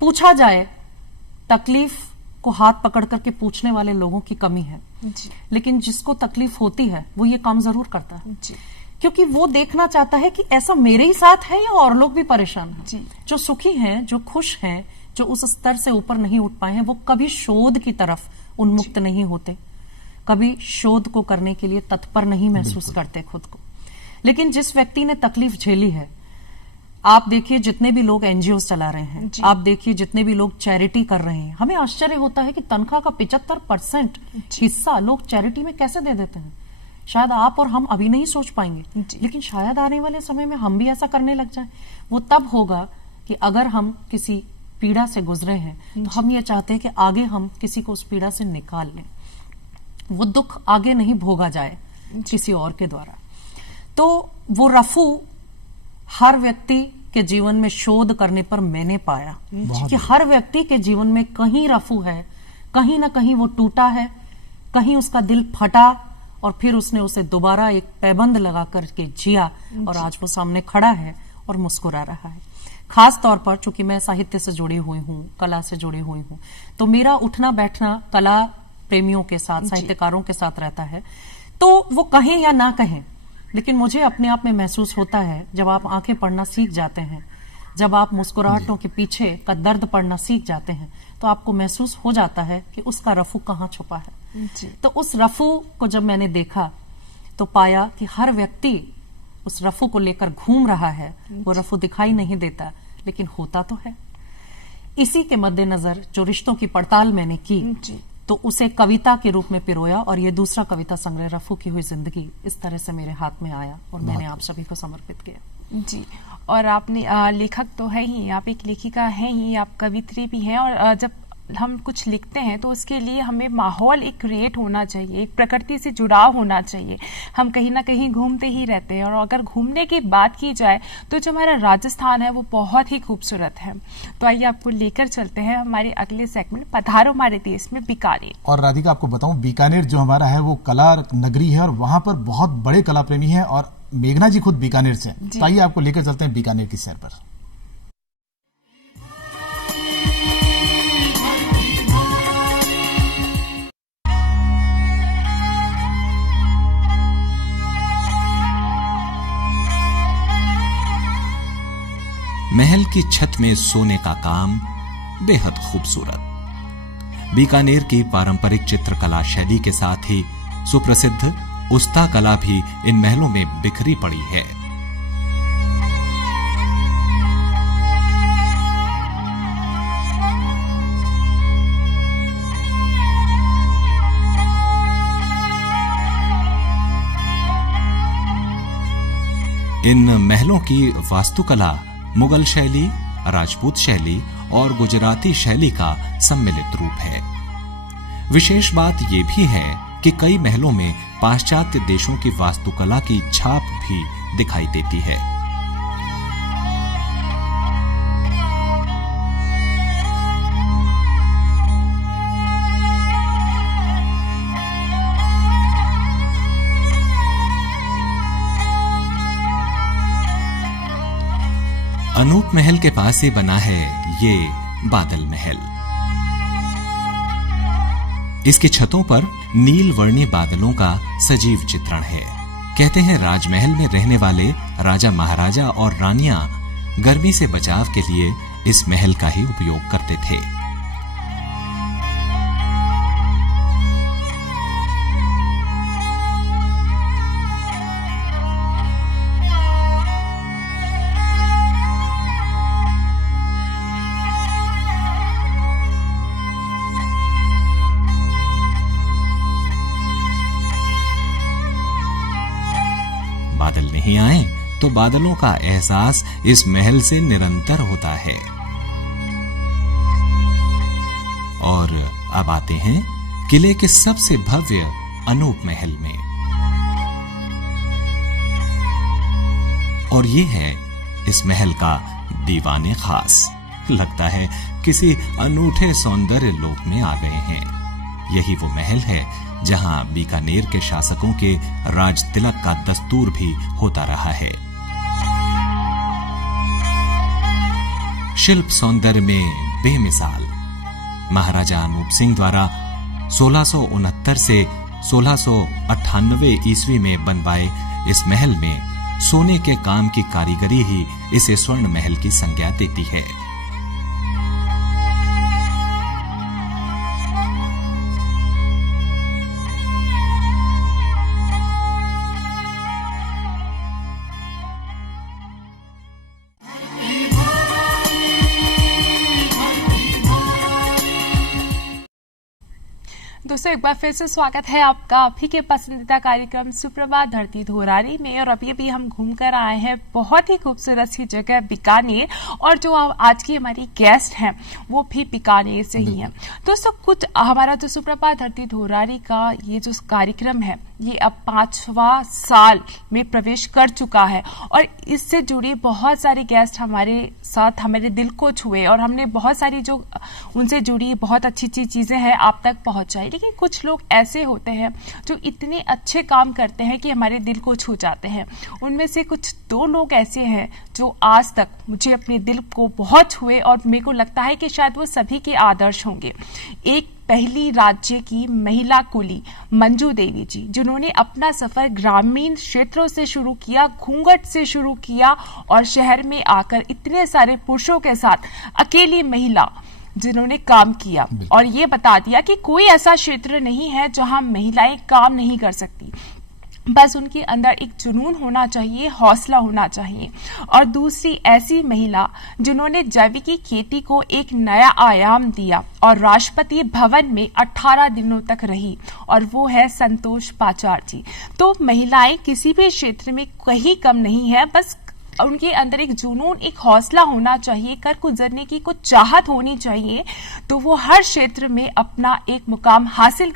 पूछा जाए, तकलीफ को हाथ पकड़ करके पूछने वाले लोगों की कमी है, लेकिन जिसको तकलीफ होती है वो ये काम जरूर करता है, क्योंकि वो देखना चाहता है कि ऐसा मेरे ही साथ है या और लोग भी परेशान हैं। जो सुखी हैं, जो खुश हैं, जो उस स्तर से ऊपर नहीं उठ पाए हैं, वो कभी शोध की तरफ उन्मुक्त नहीं होते, कभी शोध को करने के लिए तत्पर नहीं महसूस करते खुद को। लेकिन जिस व्यक्ति ने तकलीफ झेली है, आप देखिए जितने भी लोग एनजीओ चला रहे हैं, आप देखिए जितने भी लोग चैरिटी कर रहे हैं, हमें आश्चर्य होता है कि तनख्वाह का 75% हिस्सा लोग चैरिटी में कैसे दे देते हैं। शायद आप और हम अभी नहीं सोच पाएंगे, लेकिन शायद आने वाले समय में हम भी ऐसा करने लग जाएं। वो तब होगा कि अगर हम किसी पीड़ा से गुजरे हैं तो हम ये चाहते हैं कि आगे हम किसी को उस पीड़ा से निकाल लें, वो दुख आगे नहीं भोगा जाए किसी और के द्वारा। तो वो रफू हर व्यक्ति के जीवन में शोध करने पर मैंने पाया कि हर व्यक्ति के जीवन में कहीं रफू है, कहीं ना कहीं वो टूटा है, कहीं उसका दिल फटा और फिर उसने उसे दोबारा एक पैबंद लगा करके जिया, और आज वो सामने खड़ा है और मुस्कुरा रहा है। खास तौर पर चूंकि मैं साहित्य से जुड़ी हुई हूँ, कला से जुड़ी हुई हूँ, तो मेरा उठना बैठना कला प्रेमियों के साथ, साहित्यकारों के साथ रहता है। तो वो कहें या ना कहें, लेकिन मुझे अपने आप में महसूस होता है जब आप आंखें पढ़ना सीख जाते हैं, जब आप मुस्कुराहटों के पीछे का दर्द पढ़ना सीख जाते हैं, तो आपको महसूस हो जाता है कि उसका रफू कहाँ छुपा है। तो उस रफू को जब मैंने देखा तो पाया कि हर व्यक्ति उस रफू को लेकर घूम रहा है। वो रफू दिखाई नहीं देता, लेकिन होता तो है। इसी के मद्देनजर जो रिश्तों की पड़ताल मैंने की तो उसे कविता के रूप में पिरोया, और ये दूसरा कविता संग्रह रफू की हुई जिंदगी इस तरह से मेरे हाथ में आया और मैंने आप सभी को समर्पित किया। जी, और आपने लेखक तो है ही, आप एक लेखिका हैं ही, आप कवित्री भी हैं, और जब हम कुछ लिखते हैं तो उसके लिए हमें माहौल एक क्रिएट होना चाहिए, एक प्रकृति से जुड़ाव होना चाहिए। हम कहीं ना कहीं घूमते ही रहते हैं, और अगर घूमने की बात की जाए तो जो हमारा राजस्थान है वो बहुत ही खूबसूरत है। तो आइए आपको लेकर चलते हैं हमारे अगले सेगमेंट, पधारो हमारे देश में बीकानेर। और राधिका, आपको बताऊं, बीकानेर जो हमारा है वो कला नगरी है और वहां पर बहुत बड़े कला प्रेमी हैं, और मेघना जी खुद बीकानेर से। तो आइए आपको लेकर चलते हैं बीकानेर की सैर पर। महल की छत में सोने का काम बेहद खूबसूरत। बीकानेर की पारंपरिक चित्रकला शैली के साथ ही सुप्रसिद्ध उस्ता कला भी इन महलों में बिखरी पड़ी है। इन महलों की वास्तुकला मुगल शैली, राजपूत शैली और गुजराती शैली का सम्मिलित रूप है। विशेष बात यह भी है कि कई महलों में पाश्चात्य देशों की वास्तुकला की छाप भी दिखाई देती है। अनूप महल के पास ही बना है ये बादल महल। इसकी छतों पर नील वर्णी बादलों का सजीव चित्रण है। कहते हैं राजमहल में रहने वाले राजा महाराजा और रानियां गर्मी से बचाव के लिए इस महल का ही उपयोग करते थे। बादल नहीं आए तो बादलों का एहसास इस महल से निरंतर होता है। और अब आते हैं किले के सबसे भव्य अनूप महल में। और ये है इस महल का दीवाने खास। लगता है किसी अनूठे सौंदर्य लोक में आ गए हैं। यही वो महल है जहां बीकानेर के शासकों के राज तिलक का दस्तूर भी होता रहा है। शिल्प सौंदर्य में बेमिसाल महाराजा अनूप सिंह द्वारा 1669 से 1698 ईस्वी में बनवाए इस महल में सोने के काम की कारीगरी ही इसे स्वर्ण महल की संज्ञा देती है। दोस्तों एक बार फिर से स्वागत है आपका अभी के पसंदीदा कार्यक्रम सुप्रभात धरती धोरारी में। और अभी हम घूम कर आए हैं बहुत ही खूबसूरत सी जगह बीकानेर, और जो आज की हमारी गेस्ट हैं वो भी बीकानेर से ही हैं। दोस्तों कुछ हमारा जो सुप्रभात धरती धोरारी का ये जो कार्यक्रम है ये अब 5वां साल में प्रवेश कर चुका है, और इससे जुड़े बहुत सारे गेस्ट हमारे साथ हमारे दिल को छुए, और हमने बहुत सारी जो उनसे जुड़ी बहुत अच्छी अच्छी चीजें हैं आप तक पहुंचाई। लेकिन कुछ लोग ऐसे होते हैं जो इतने अच्छे काम करते हैं कि हमारे दिल को छू जाते हैं। उनमें से कुछ 2 लोग ऐसे हैं जो आज तक मुझे अपने दिल को बहुत छुए, और मेरे को लगता है कि शायद वो सभी के आदर्श होंगे। एक पहली राज्य की महिला कुली मंजू देवी जी, जिन्होंने अपना सफर ग्रामीण क्षेत्रों से शुरू किया, घूंघट से शुरू किया, और शहर में आकर इतने सारे पुरुषों के साथ अकेली महिला जिन्होंने काम किया और ये बता दिया कि कोई ऐसा क्षेत्र नहीं है जहां महिलाएं काम नहीं कर सकती। बस उनके अंदर एक जुनून होना चाहिए, हौसला होना चाहिए। और दूसरी ऐसी महिला जिन्होंने जैविक खेती को एक नया आयाम दिया और राष्ट्रपति भवन में 18 दिनों तक रही, और वो है संतोष पाचार जी। तो महिलाएं किसी भी क्षेत्र में कहीं कम नहीं है, बस उनके अंदर एक जुनून, एक हौसला होना चाहिए, कर गुजरने की कुछ चाहत होनी चाहिए, तो वो हर क्षेत्र में अपना एक मुकाम हासिल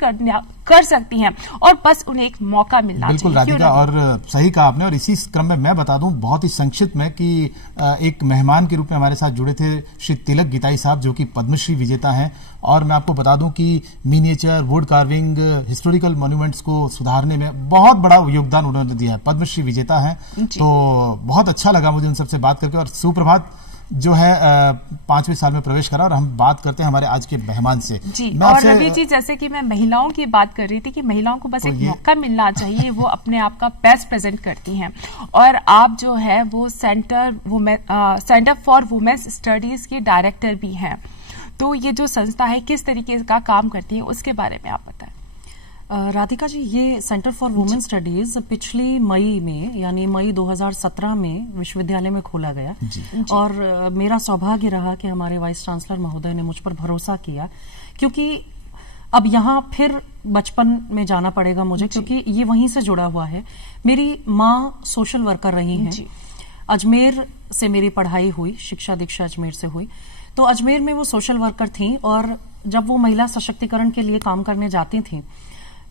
कर सकती हैं, और बस उन्हें एक मौका मिलना चाहिए। बिल्कुल राधिका, और सही कहा आपने। और इसी क्रम में मैं बता दूं बहुत ही संक्षिप्त में कि एक मेहमान के रूप में हमारे साथ जुड़े थे श्री तिलक गीताई साहब, जो कि पद्मश्री विजेता हैं। और मैं आपको बता दूं कि miniature, wood carving, historical monuments को सुधारने में बहुत बड़ा योगदान उन्होंने दिया है, पद्मश्री विजेता हैं। तो बहुत अच्छा लगा मुझे उन सबसे बात करके। और सुप्रभात जो है 5वें साल में प्रवेश करा। और हम बात करते हैं हमारे आज के मेहमान से। जी, और रवि जी, जैसे कि मैं महिलाओं की बात कर रही थी कि महिलाओं को बस एक मौका मिलना चाहिए, वो अपने आप का बेस्ट प्रेजेंट करती हैं। और आप जो है वो सेंटर फॉर वुमेन्स स्टडीज के डायरेक्टर भी हैं। तो ये जो संस्था है किस तरीके का काम करती है, उसके बारे में आप बताएं। राधिका जी, ये सेंटर फॉर वुमेन स्टडीज पिछली मई में, यानी मई 2017 में विश्वविद्यालय में खोला गया। और मेरा सौभाग्य रहा कि हमारे वाइस चांसलर महोदय ने मुझ पर भरोसा किया, क्योंकि अब यहाँ फिर बचपन में जाना पड़ेगा मुझे, क्योंकि ये वहीं से जुड़ा हुआ है। मेरी माँ सोशल वर्कर रही हैं। अजमेर से मेरी पढ़ाई हुई, शिक्षा दीक्षा अजमेर से हुई। तो अजमेर में वो सोशल वर्कर थी, और जब वो महिला सशक्तिकरण के लिए काम करने जाती थी,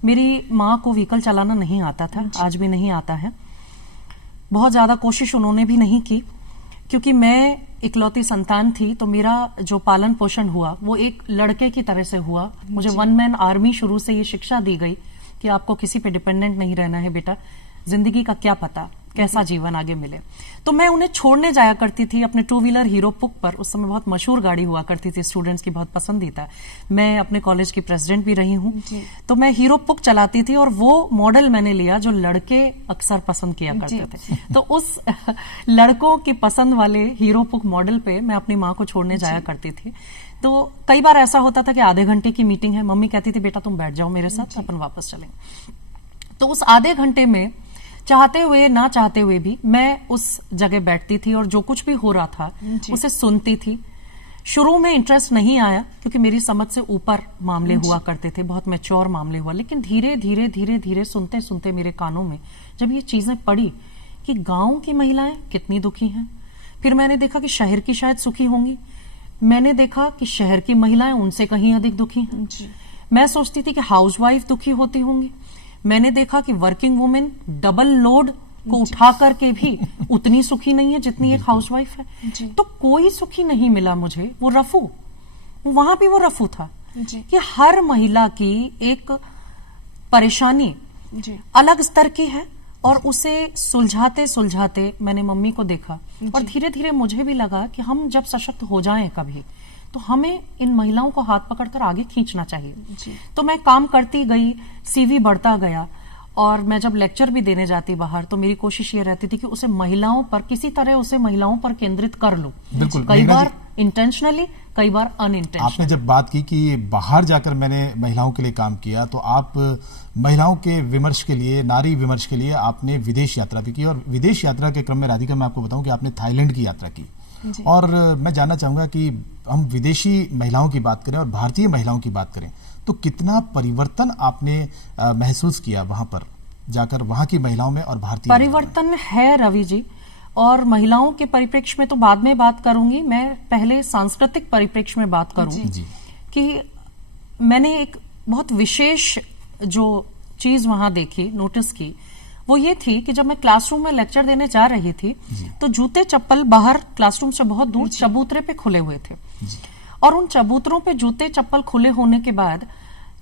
मेरी माँ को व्हीकल चलाना नहीं आता था, आज भी नहीं आता है। बहुत ज्यादा कोशिश उन्होंने भी नहीं की, क्योंकि मैं इकलौती संतान थी, तो मेरा जो पालन पोषण हुआ वो एक लड़के की तरह से हुआ। मुझे वन मैन आर्मी शुरू से ये शिक्षा दी गई कि आपको किसी पे डिपेंडेंट नहीं रहना है बेटा, जिंदगी का क्या पता कैसा जीवन आगे मिले। तो मैं उन्हें छोड़ने जाया करती थी अपने 2 व्हीलर हीरो पुक पर। उस समय बहुत मशहूर गाड़ी हुआ करती थी, स्टूडेंट्स की बहुत पसंदीदा। मैं अपने कॉलेज की प्रेसिडेंट भी रही हूँ, तो मैं हीरो पुक चलाती थी, और वो मॉडल मैंने लिया जो लड़के अक्सर पसंद किया करते थे। तो उस लड़कों की पसंद वाले हीरो पुक मॉडल पे मैं अपनी माँ को छोड़ने जाया करती थी। तो कई बार ऐसा होता था कि आधे घंटे की मीटिंग है, मम्मी कहती थी बेटा तुम बैठ जाओ मेरे साथ, अपन वापस चलेंगे। तो उस आधे घंटे में चाहते हुए ना चाहते हुए भी मैं उस जगह बैठती थी, और जो कुछ भी हो रहा था उसे सुनती थी। शुरू में इंटरेस्ट नहीं आया, क्योंकि मेरी समझ से ऊपर मामले हुआ करते थे, बहुत मैच्योर मामले हुआ। लेकिन धीरे धीरे धीरे धीरे सुनते सुनते मेरे कानों में जब ये चीजें पड़ी कि गांव की महिलाएं कितनी दुखी हैं, फिर मैंने देखा कि शहर की शायद सुखी होंगी, मैंने देखा कि शहर की महिलाएं उनसे कहीं अधिक दुखी हैं। मैं सोचती थी कि हाउसवाइफ दुखी होती होंगी, मैंने देखा कि वर्किंग वुमेन डबल लोड को उठा करके भी उतनी सुखी नहीं है जितनी एक हाउसवाइफ है। तो कोई सुखी नहीं मिला मुझे। वो रफू, वहां भी वो रफू था कि हर महिला की एक परेशानी अलग स्तर की है, और उसे सुलझाते सुलझाते मैंने मम्मी को देखा, और धीरे धीरे मुझे भी लगा कि हम जब सशक्त हो जाएं कभी, तो हमें इन महिलाओं को हाथ पकड़कर आगे खींचना चाहिए। तो मैं काम करती गई, सीवी बढ़ता गया, और मैं जब लेक्चर भी देने जाती बाहर, तो मेरी कोशिश ये रहती थी कि उसे महिलाओं पर किसी तरह उसे महिलाओं पर केंद्रित कर लूं। बिल्कुल, कई बार इंटेंशनली, कई बार अनइंटेंशनली। आपने जब बात की कि बाहर जाकर मैंने महिलाओं के लिए काम किया, तो आप महिलाओं के विमर्श के लिए, नारी विमर्श के लिए आपने विदेश यात्रा भी की। और विदेश यात्रा के क्रम में राधिका, मैं आपको बताऊं कि आपने थाईलैंड की यात्रा की। और मैं जानना चाहूंगा कि हम विदेशी महिलाओं की बात करें और भारतीय महिलाओं की बात करें, तो कितना परिवर्तन आपने महसूस किया वहां पर जाकर, वहां की महिलाओं में और भारतीय परिवर्तन है रवि जी। और महिलाओं के परिप्रेक्ष्य में तो बाद में बात करूंगी, मैं पहले सांस्कृतिक परिप्रेक्ष्य में बात करूं कि मैंने एक बहुत विशेष जो चीज वहां देखी, नोटिस की, वो ये थी कि जब मैं क्लासरूम में लेक्चर देने जा रही थी, तो जूते चप्पल बाहर क्लासरूम से बहुत दूर चबूतरे पे खुले हुए थे, और उन चबूतरों पे जूते चप्पल खुले होने के बाद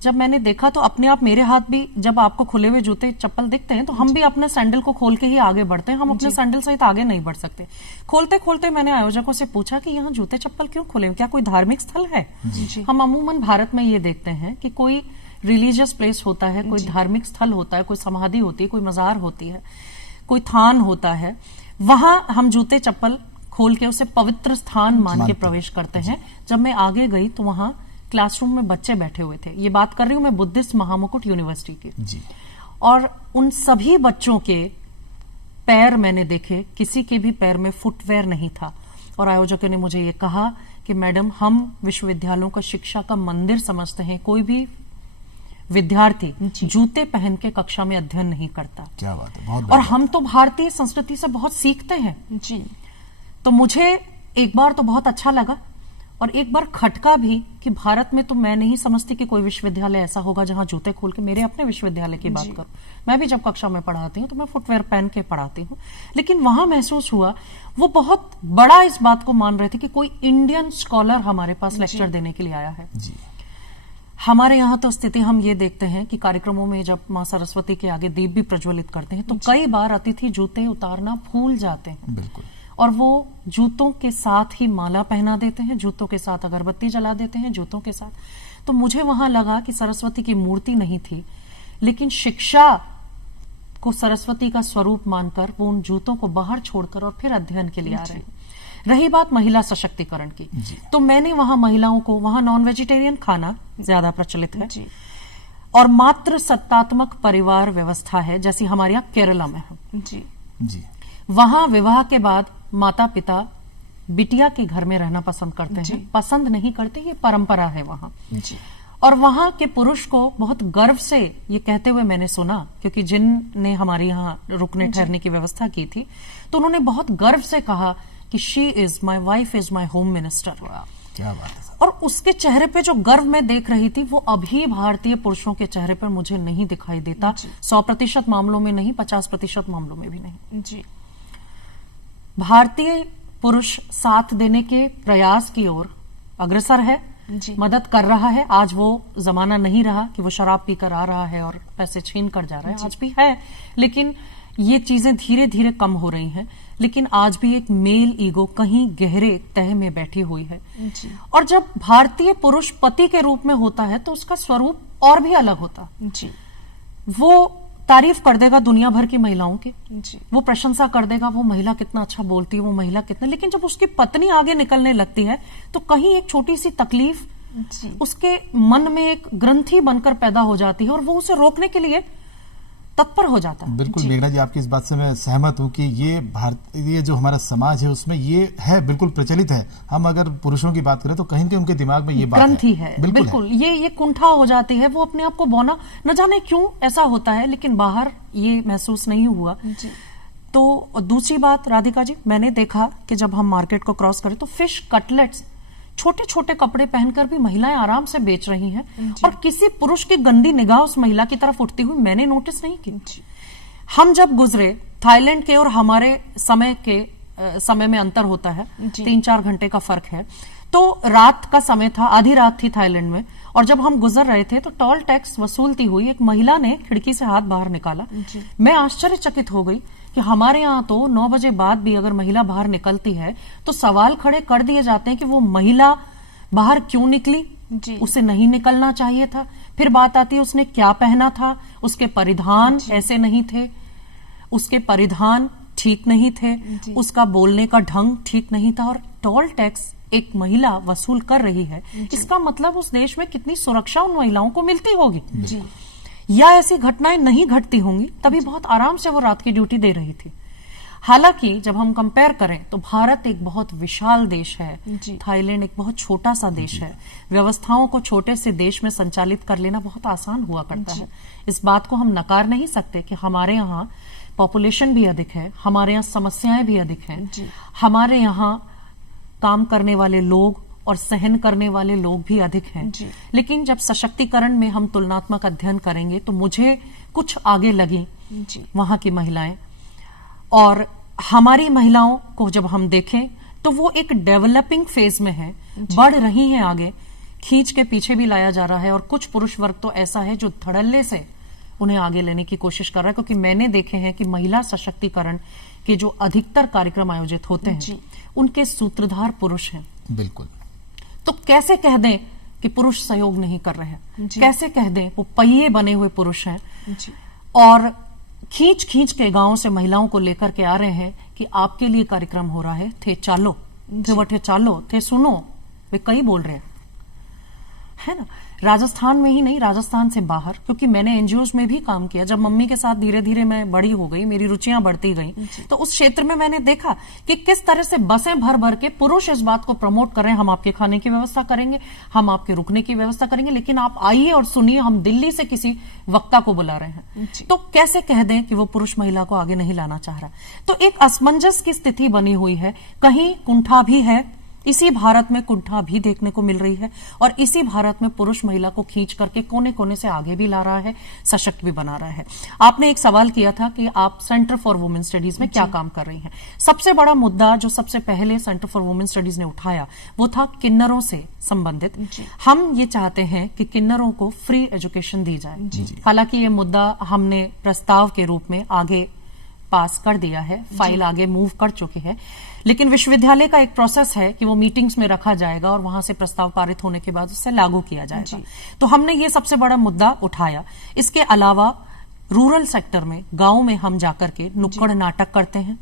जब मैंने देखा, तो अपने आप मेरे हाथ भी, जब आपको खुले हुए जूते चप्पल दिखते हैं तो हम भी अपने सैंडल को खोल के ही आगे बढ़ते हैं, हम अपने सैंडल सहित आगे नहीं बढ़ सकते। खोलते खोलते मैंने आयोजकों से पूछा कि यहाँ जूते चप्पल क्यों खुले, क्या कोई धार्मिक स्थल है? हम अमूमन भारत में ये देखते हैं कि कोई रिलीजियस प्लेस होता है, कोई धार्मिक स्थल होता है, कोई समाधि होती है, कोई मजार होती है, कोई थान होता है, वहां हम जूते चप्पल खोल के उसे पवित्र स्थान मान के प्रवेश करते हैं। जब मैं आगे गई तो वहां क्लासरूम में बच्चे बैठे हुए थे, ये बात कर रही हूं मैं बुद्धिस्ट महामुकुट यूनिवर्सिटी की, और उन सभी बच्चों के पैर मैंने देखे, किसी के भी पैर में फुटवेयर नहीं था। और आयोजकों ने मुझे ये कहा कि मैडम, हम विश्वविद्यालयों का शिक्षा का मंदिर समझते हैं, कोई भी विद्यार्थी जूते पहन के कक्षा में अध्ययन नहीं करता। क्या बात है, बहुत और हम तो भारतीय संस्कृति से बहुत सीखते हैं जी। तो मुझे एक बार तो बहुत अच्छा लगा, और एक बार खटका भी कि भारत में तो मैं नहीं समझती कि कोई विश्वविद्यालय ऐसा होगा जहां जूते खोल के, मेरे अपने विश्वविद्यालय की बात करूं, मैं भी जब कक्षा में पढ़ाती हूं तो मैं फुटवेयर पहन के पढ़ाती हूं, लेकिन वहां महसूस हुआ वो बहुत बड़ा इस बात को मान रहे थे कि कोई इंडियन स्कॉलर हमारे पास लेक्चर देने के लिए आया है। हमारे यहाँ तो स्थिति हम ये देखते हैं कि कार्यक्रमों में जब माँ सरस्वती के आगे दीप भी प्रज्वलित करते हैं, तो कई बार अतिथि जूते उतारना भूल जाते हैं। बिल्कुल। और वो जूतों के साथ ही माला पहना देते हैं, जूतों के साथ अगरबत्ती जला देते हैं, जूतों के साथ। तो मुझे वहां लगा कि सरस्वती की मूर्ति नहीं थी, लेकिन शिक्षा को सरस्वती का स्वरूप मानकर वो उन जूतों को बाहर छोड़कर और फिर अध्ययन के लिए आ रहे हैं। रही बात महिला सशक्तिकरण की, तो मैंने वहां महिलाओं को, वहां नॉन वेजिटेरियन खाना ज्यादा प्रचलित है और मात्र सत्तात्मक परिवार व्यवस्था है, जैसी हमारे यहाँ केरला में है। जी वहां विवाह के बाद माता पिता बिटिया के घर में रहना पसंद करते हैं, पसंद नहीं करते, ये परंपरा है वहां। और वहां के पुरुष को बहुत गर्व से ये कहते हुए मैंने सुना, क्योंकि जिनने हमारे यहाँ रुकने ठहरने की व्यवस्था की थी, तो उन्होंने बहुत गर्व से कहा कि she is my wife is my home minister. क्या बात है। और उसके चेहरे पे जो गर्व मैं देख रही थी, वो अभी भारतीय पुरुषों के चेहरे पर मुझे नहीं दिखाई देता। 100% मामलों में नहीं, 50% मामलों में भी नहीं। जी। भारतीय पुरुष साथ देने के प्रयास की ओर अग्रसर है, मदद कर रहा है। आज वो जमाना नहीं रहा कि वो शराब पीकर आ रहा है और पैसे छीन कर जा रहा है, आज भी है, लेकिन ये चीजें धीरे धीरे कम हो रही हैं। लेकिन आज भी एक मेल ईगो कहीं गहरे तह में बैठी हुई है। और जब भारतीय पुरुष पति के रूप में होता है तो उसका स्वरूप और भी अलग होता। वो तारीफ कर देगा दुनिया भर की महिलाओं की, वो प्रशंसा कर देगा, वो महिला कितना अच्छा बोलती है, वो महिला कितना, लेकिन जब उसकी पत्नी आगे निकलने लगती है तो कहीं एक छोटी सी तकलीफ उसके मन में एक ग्रंथि बनकर पैदा हो जाती है और वो उसे रोकने के लिए तत्पर हो जाता है। बिल्कुल मेघना जी, आपकी इस बात से मैं सहमत हूं कि ये भारतीय जो हमारा समाज है उसमें ये है, बिल्कुल प्रचलित है। हम अगर पुरुषों की बात करें तो कहीं उनके दिमाग में ये बात ग्रंथि है, बिल्कुल ये कुंठा हो जाती है, वो अपने आप को बौना, न जाने क्यों ऐसा होता है, लेकिन बाहर ये महसूस नहीं हुआ। तो दूसरी बात राधिका जी, मैंने देखा कि जब हम मार्केट को क्रॉस करें तो फिश कटलेट्स छोटे छोटे कपड़े पहनकर भी महिलाएं आराम से बेच रही हैं और किसी पुरुष की गंदी निगाह उस महिला की तरफ उठती हुई मैंने नोटिस नहीं की। हम जब गुजरे थाईलैंड के और हमारे समय में अंतर होता है, 3-4 घंटे का फर्क है, तो रात का समय था, आधी रात थी थाईलैंड में, और जब हम गुजर रहे थे तो टोल टैक्स वसूलती हुई एक महिला ने खिड़की से हाथ बाहर निकाला। मैं आश्चर्यचकित हो गई कि हमारे यहाँ तो 9 बजे बाद भी अगर महिला बाहर निकलती है तो सवाल खड़े कर दिए जाते हैं कि वो महिला बाहर क्यों निकली, उसे नहीं निकलना चाहिए था। फिर बात आती है उसने क्या पहना था, उसके परिधान ऐसे नहीं थे, उसके परिधान ठीक नहीं थे, उसका बोलने का ढंग ठीक नहीं था, और टोल टैक्स एक महिला वसूल कर रही है, इसका मतलब उस देश में कितनी सुरक्षा उन महिलाओं को मिलती होगी। या ऐसी घटनाएं नहीं घटती होंगी, तभी बहुत आराम से वो रात की ड्यूटी दे रही थी। हालांकि जब हम कंपेयर करें तो भारत एक बहुत विशाल देश है, थाईलैंड एक बहुत छोटा सा देश है। व्यवस्थाओं को छोटे से देश में संचालित कर लेना बहुत आसान हुआ करता है। इस बात को हम नकार नहीं सकते कि हमारे यहाँ पॉपुलेशन भी अधिक है, हमारे यहाँ समस्याएं भी अधिक हैं, हमारे यहाँ काम करने वाले लोग और सहन करने वाले लोग भी अधिक हैं। लेकिन जब सशक्तिकरण में हम तुलनात्मक अध्ययन करेंगे तो मुझे कुछ आगे लगी वहां की महिलाएं, और हमारी महिलाओं को जब हम देखें तो वो एक डेवलपिंग फेज में है, बढ़ रही हैं आगे, खींच के पीछे भी लाया जा रहा है। और कुछ पुरुष वर्ग तो ऐसा है जो धड़ल्ले से उन्हें आगे लेने की कोशिश कर रहा है, क्योंकि मैंने देखे हैं कि महिला सशक्तिकरण के जो अधिकतर कार्यक्रम आयोजित होते हैं उनके सूत्रधार पुरुष हैं। बिल्कुल। तो कैसे कह दें कि पुरुष सहयोग नहीं कर रहे हैं, कैसे कह दें वो पहिए बने हुए पुरुष हैं और खींच खींच के गांव से महिलाओं को लेकर के आ रहे हैं कि आपके लिए कार्यक्रम हो रहा है, थे चालो, थे वठे चालो, थे सुनो, वे कई बोल रहे हैं, है ना। राजस्थान में ही नहीं, राजस्थान से बाहर, क्योंकि मैंने एनजीओज में भी काम किया। जब मम्मी के साथ धीरे धीरे मैं बड़ी हो गई, मेरी रुचियां बढ़ती गई, तो उस क्षेत्र में मैंने देखा कि किस तरह से बसें भर भर के पुरुष इस बात को प्रमोट कर रहे हैं, हम आपके खाने की व्यवस्था करेंगे, हम आपके रुकने की व्यवस्था करेंगे, लेकिन आप आइए और सुनिए, हम दिल्ली से किसी वक्ता को बुला रहे हैं। तो कैसे कह दें कि वो पुरुष महिला को आगे नहीं लाना चाह रहा। तो एक असमंजस की स्थिति बनी हुई है, कहीं कुंठा भी है, इसी भारत में कुंठा भी देखने को मिल रही है, और इसी भारत में पुरुष महिला को खींच करके कोने कोने से आगे भी ला रहा है, सशक्त भी बना रहा है। आपने एक सवाल किया था कि आप सेंटर फॉर वुमेन स्टडीज में क्या काम कर रही हैं। सबसे बड़ा मुद्दा जो सबसे पहले सेंटर फॉर वुमेन स्टडीज ने उठाया वो था किन्नरों से संबंधित। हम ये चाहते हैं कि किन्नरों को फ्री एजुकेशन दी जाए। हालांकि ये मुद्दा हमने प्रस्ताव के रूप में आगे पास कर दिया है, फाइल आगे मूव कर चुकी है, लेकिन विश्वविद्यालय का एक प्रोसेस है कि वो मीटिंग्स में रखा जाएगा और वहां से प्रस्ताव पारित होने के बाद उससे लागू किया जाएगा। तो हमने ये सबसे बड़ा मुद्दा उठाया। इसके अलावा रूरल सेक्टर में, गांव में हम जाकर के नुक्कड़ नाटक करते हैं,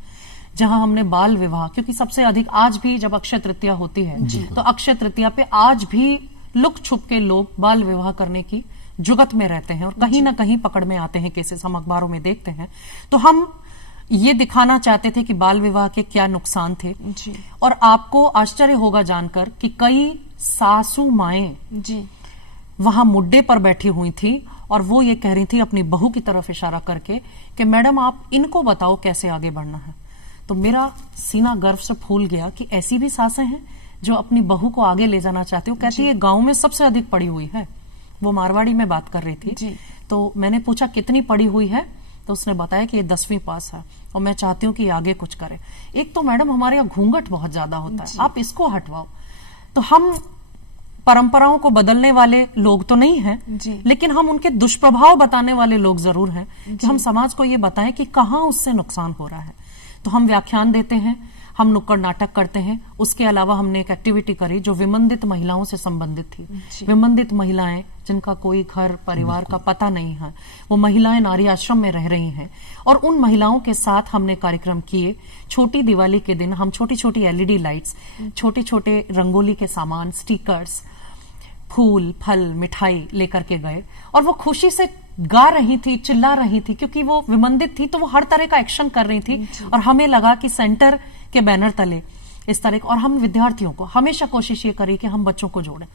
जहां हमने बाल विवाह, क्योंकि सबसे अधिक आज भी जब अक्षय तृतीया होती है तो अक्षय तृतीया पे आज भी लुक छुप के लोग बाल विवाह करने की जुगत में रहते हैं और कहीं ना कहीं पकड़ में आते हैं केसेस, हम अखबारों में देखते हैं। तो हम ये दिखाना चाहते थे कि बाल विवाह के क्या नुकसान थे और आपको आश्चर्य होगा जानकर कि कई सासू माएं वहां मुड्डे पर बैठी हुई थी और वो ये कह रही थी अपनी बहू की तरफ इशारा करके कि मैडम आप इनको बताओ कैसे आगे बढ़ना है। तो मेरा सीना गर्व से फूल गया कि ऐसी भी सासें हैं जो अपनी बहू को आगे ले जाना चाहती है। वो कहती है गांव में सबसे अधिक पड़ी हुई है। वो मारवाड़ी में बात कर रही थी। तो मैंने पूछा कितनी पड़ी हुई है, तो उसने बताया कि ये 10वीं पास है और मैं चाहती हूँ कि ये आगे कुछ करे। एक तो मैडम हमारे यहाँ घूंघट बहुत ज्यादा होता है, आप इसको हटवाओ। तो हम परंपराओं को बदलने वाले लोग तो नहीं हैं, लेकिन हम उनके दुष्प्रभाव बताने वाले लोग जरूर हैं कि हम समाज को ये बताएं कि कहाँ उससे नुकसान हो रहा है। तो हम व्याख्यान देते हैं, हम नुक्कड़ नाटक करते हैं। उसके अलावा हमने एक एक्टिविटी करी जो विमंदित महिलाओं से संबंधित थी। विमंदित महिलाएं जिनका कोई घर परिवार का पता नहीं है, वो महिलाएं नारी आश्रम में रह रही हैं और उन महिलाओं के साथ हमने कार्यक्रम किए। छोटी दिवाली के दिन हम छोटी छोटी LED लाइट्स, छोटे छोटे रंगोली के सामान, स्टिकर्स, फूल, फल, मिठाई लेकर के गए और वो खुशी से गा रही थी, चिल्ला रही थी, क्योंकि वो विमंदित थी तो वो हर तरह का एक्शन कर रही थी। और हमें लगा कि सेंटर के बैनर तले इस तरह, और हम विद्यार्थियों को हमेशा कोशिश ये करी कि हम बच्चों को जोड़ें,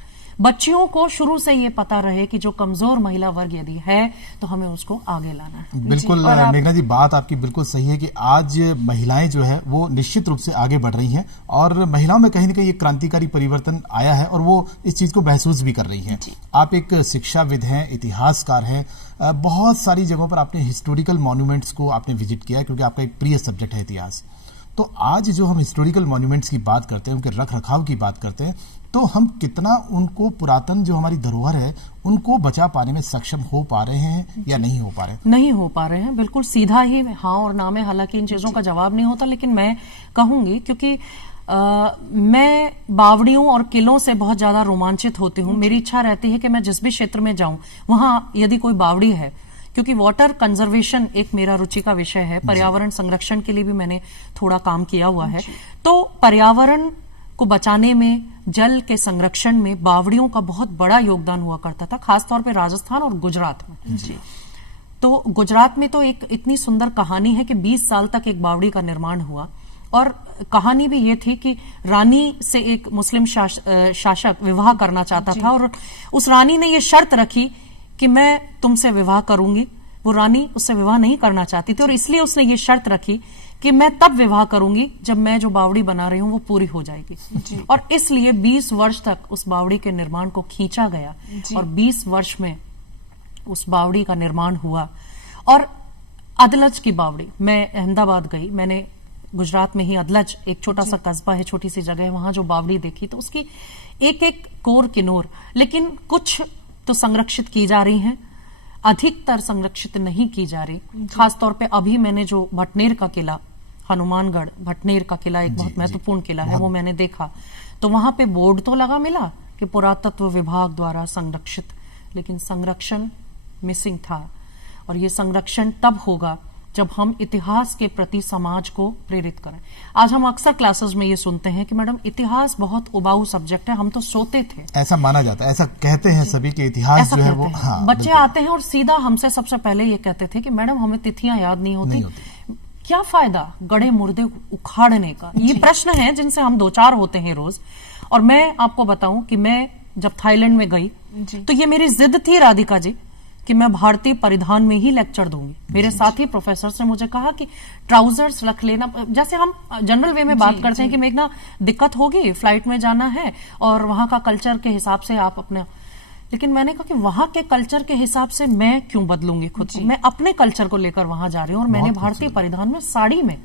बच्चियों को शुरू से ये पता रहे कि जो कमजोर महिला वर्ग यदि है तो हमें उसको आगे लाना है। बिल्कुल मेघना जी, बात आपकी बिल्कुल सही है कि आज महिलाएं जो है वो निश्चित रूप से आगे बढ़ रही हैं और महिलाओं में कहीं ना कहीं एक क्रांतिकारी परिवर्तन आया है और वो इस चीज को महसूस भी कर रही हैं। आप एक शिक्षाविद हैं, इतिहासकार हैं, बहुत सारी जगहों पर आपने हिस्टोरिकल मॉन्यूमेंट्स को आपने विजिट किया है क्योंकि आपका एक प्रिय सब्जेक्ट है इतिहास। तो आज जो हम हिस्टोरिकल मॉन्यूमेंट्स की बात करते हैं, उनके रख रखाव की बात करते हैं, तो हम कितना उनको पुरातन जो हमारी धरोहर है उनको बचा पाने में सक्षम हो पा रहे हैं या नहीं हो पा रहे हैं? नहीं हो पा रहे हैं, बिल्कुल सीधा ही हाँ और ना में। हालांकि इन चीजों का जवाब नहीं होता, लेकिन मैं कहूंगी क्योंकि मैं बावड़ियों और किलों से बहुत ज्यादा रोमांचित होती हूँ। मेरी इच्छा रहती है कि मैं जिस भी क्षेत्र में जाऊं वहां यदि कोई बावड़ी है, क्योंकि वाटर कंजर्वेशन एक मेरा रुचि का विषय है, पर्यावरण संरक्षण के लिए भी मैंने थोड़ा काम किया हुआ है। तो पर्यावरण को बचाने में, जल के संरक्षण में बावड़ियों का बहुत बड़ा योगदान हुआ करता था, खासतौर पे राजस्थान और गुजरात में। तो गुजरात में तो एक इतनी सुंदर कहानी है कि 20 साल तक एक बावड़ी का निर्माण हुआ और कहानी भी ये थी कि रानी से एक मुस्लिम शासक विवाह करना चाहता था और उस रानी ने ये शर्त रखी कि मैं तुमसे विवाह करूंगी। वो रानी उससे विवाह नहीं करना चाहती थी और इसलिए उसने ये शर्त रखी कि मैं तब विवाह करूंगी जब मैं जो बावड़ी बना रही हूं वो पूरी हो जाएगी। और इसलिए 20 वर्ष तक उस बावड़ी के निर्माण को खींचा गया और 20 वर्ष में उस बावड़ी का निर्माण हुआ। और अदलज की बावड़ी, मैं अहमदाबाद गई, मैंने गुजरात में ही अदलज एक छोटा सा कस्बा है, छोटी सी जगह है, वहां जो बावड़ी देखी तो उसकी एक एक कोर किनोर, लेकिन कुछ तो संरक्षित की जा रही हैं, अधिकतर संरक्षित नहीं की जा रही। खासतौर पे अभी मैंने जो भटनेर का किला, हनुमानगढ़ भटनेर का किला एक बहुत महत्वपूर्ण किला है, वो मैंने देखा तो वहां पे बोर्ड तो लगा मिला कि पुरातत्व विभाग द्वारा संरक्षित, लेकिन संरक्षण मिसिंग था। और ये संरक्षण तब होगा जब हम इतिहास के प्रति समाज को प्रेरित करें। आज हम अक्सर क्लासेस में ये सुनते हैं कि मैडम इतिहास बहुत उबाऊ सब्जेक्ट है, हम तो सोते थे, ऐसा माना जाता है, ऐसा कहते हैं सभी कि इतिहास जो है वो बच्चे आते हैं और सीधा हमसे सबसे पहले ये कहते थे कि मैडम हमें तिथियां याद नहीं होती। क्या फायदा गड़े मुर्दे उखाड़ने का? ये प्रश्न है जिनसे हम 2-4 होते हैं रोज। और मैं आपको बताऊं कि मैं जब थाईलैंड में गई तो ये मेरी जिद थी राधिका जी कि मैं भारतीय परिधान में ही लेक्चर दूंगी। मेरे साथी प्रोफेसर ने मुझे कहा कि ट्राउजर्स रख लेना, जैसे हम जनरल वे में बात करते हैं कि मेघना दिक्कत होगी, फ्लाइट में जाना है और वहां का कल्चर के हिसाब से आप अपने, लेकिन मैंने कहा कि वहां के कल्चर के हिसाब से मैं क्यों बदलूंगी खुद को, मैं अपने कल्चर को लेकर वहां जा रही हूँ। और मैंने भारतीय परिधान में साड़ी में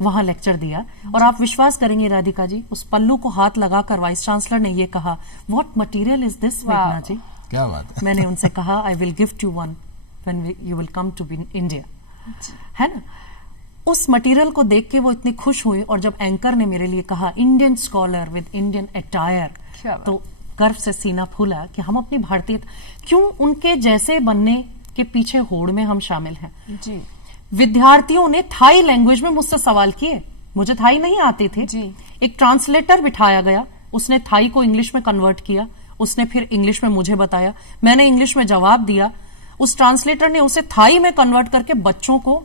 वहां लेक्चर दिया और आप विश्वास करेंगे राधिका जी, उस पल्लू को हाथ लगाकर वाइस चांसलर ने ये कहा, व्हाट मटेरियल इज दिस मेघना जी? क्या बात है। मैंने उनसे कहा, I will gift you one when you will come to be India, है ना। उस मटेरियल को देख के वो इतने खुश हुए, और जब एंकर ने मेरे लिए कहा Indian scholar with Indian attire, तो गर्व से सीना फूला कि हम अपनी भारतीय, क्यों उनके जैसे बनने के पीछे होड़ में हम शामिल हैं। जी। विद्यार्थियों ने थाई लैंग्वेज में मुझसे सवाल किए, मुझे थाई नहीं आती थी। जी। एक ट्रांसलेटर बिठाया गया, उसने थाई को इंग्लिश में कन्वर्ट किया, उसने फिर इंग्लिश में मुझे बताया, मैंने इंग्लिश में जवाब दिया, उस ट्रांसलेटर ने उसे थाई में कन्वर्ट करके बच्चों को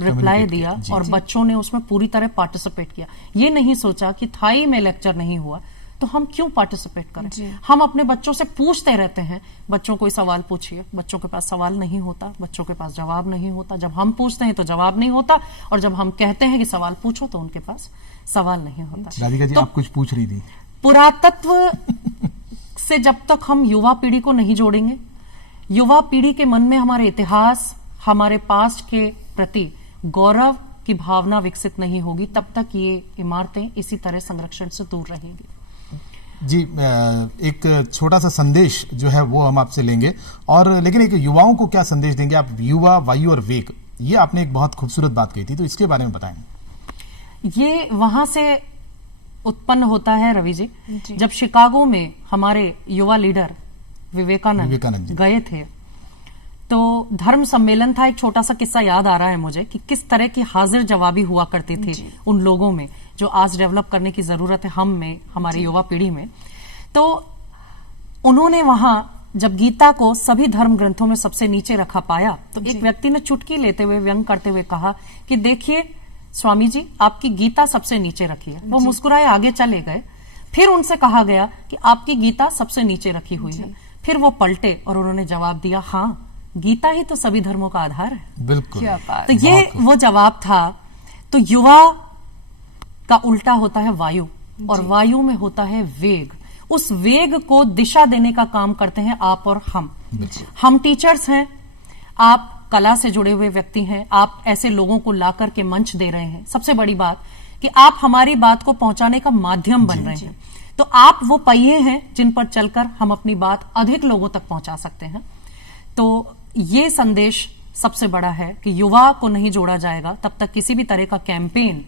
रिप्लाई दिया, और बच्चों ने उसमें पूरी तरह पार्टिसिपेट किया। ये नहीं सोचा कि थाई में लेक्चर नहीं हुआ तो हम क्यों पार्टिसिपेट करें। हम अपने बच्चों से पूछते रहते हैं, बच्चों कोई सवाल पूछिए, बच्चों के पास सवाल नहीं होता, बच्चों के पास जवाब नहीं होता। जब हम पूछते हैं तो जवाब नहीं होता, और जब हम कहते हैं कि सवाल पूछो तो उनके पास सवाल नहीं होता। राधिका जी, तो आप कुछ पूछ रही थी। पुरातत्व से जब तक हम युवा पीढ़ी को नहीं जोड़ेंगे, युवा पीढ़ी के मन में हमारे इतिहास, हमारे पास्ट के प्रति गौरव की भावना विकसित नहीं होगी, तब तक ये इमारतें इसी तरह संरक्षण से दूर रहेंगी। जी, एक छोटा सा संदेश जो है वो हम आपसे लेंगे, और लेकिन एक युवाओं को क्या संदेश देंगे आप? युवा, वायु और वेग, ये आपने एक बहुत खूबसूरत बात कही थी, तो इसके बारे में बताएं। ये वहां से उत्पन्न होता है रवि जी, जब शिकागो में हमारे युवा लीडर विवेकानंद गए थे, तो धर्म सम्मेलन था। एक छोटा सा किस्सा याद आ रहा है मुझे कि किस तरह की हाजिर जवाबी हुआ करती थी उन लोगों में, जो आज डेवलप करने की जरूरत है हम में, हमारी युवा पीढ़ी में। तो उन्होंने वहां जब गीता को सभी धर्म ग्रंथों में सबसे नीचे रखा पाया, तो एक व्यक्ति ने चुटकी लेते हुए, व्यंग करते हुए कहा कि देखिए स्वामी जी, आपकी गीता सबसे नीचे रखी है। वो मुस्कुराए आगे चले गए। फिर उनसे कहा गया कि आपकी गीता सबसे नीचे रखी हुई है। फिर वो पलटे और उन्होंने जवाब दिया, हाँ, गीता ही तो सभी धर्मों का आधार है। बिल्कुल। तो ये वो जवाब था। तो युवा का उल्टा होता है वायु, और वायु में होता है वेग। उस वेग को दिशा देने का काम करते हैं आप और हम। हम टीचर्स हैं, आप कला से जुड़े हुए व्यक्ति हैं, आप ऐसे लोगों को ला करके मंच दे रहे हैं। सबसे बड़ी बात कि आप हमारी बात को पहुंचाने का माध्यम बन रहे हैं। तो आप वो पहिए हैं जिन पर चलकर हम अपनी बात अधिक लोगों तक पहुंचा सकते हैं। तो ये संदेश सबसे बड़ा है कि युवा को नहीं जोड़ा जाएगा तब तक किसी भी तरह का कैंपेन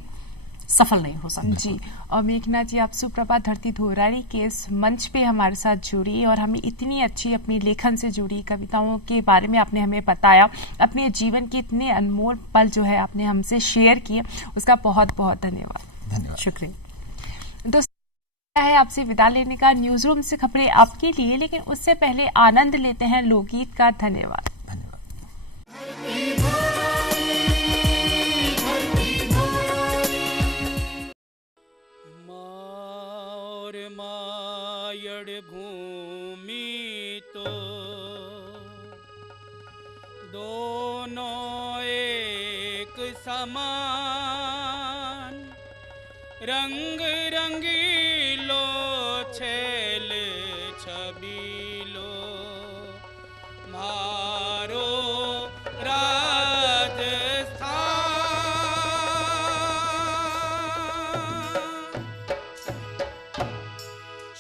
सफल नहीं हो सकता। जी, और मेघना जी, आप सुप्रभात धरती धोराड़ी के इस मंच पे हमारे साथ जुड़ी और हमें इतनी अच्छी अपनी लेखन से जुड़ी कविताओं के बारे में आपने हमें बताया, अपने जीवन के इतने अनमोल पल जो है आपने हमसे शेयर किए, उसका बहुत बहुत धन्यवाद। धन्यवाद, शुक्रिया। दोस्तों, है आपसे विदा लेने का। न्यूज रूम से खबरें आपके लिए, लेकिन उससे पहले आनंद लेते हैं लोकगीत का। धन्यवाद। मायड़ भूमि तो दोनों एक समान, रंग रंगीलो छेल छबीलो मारो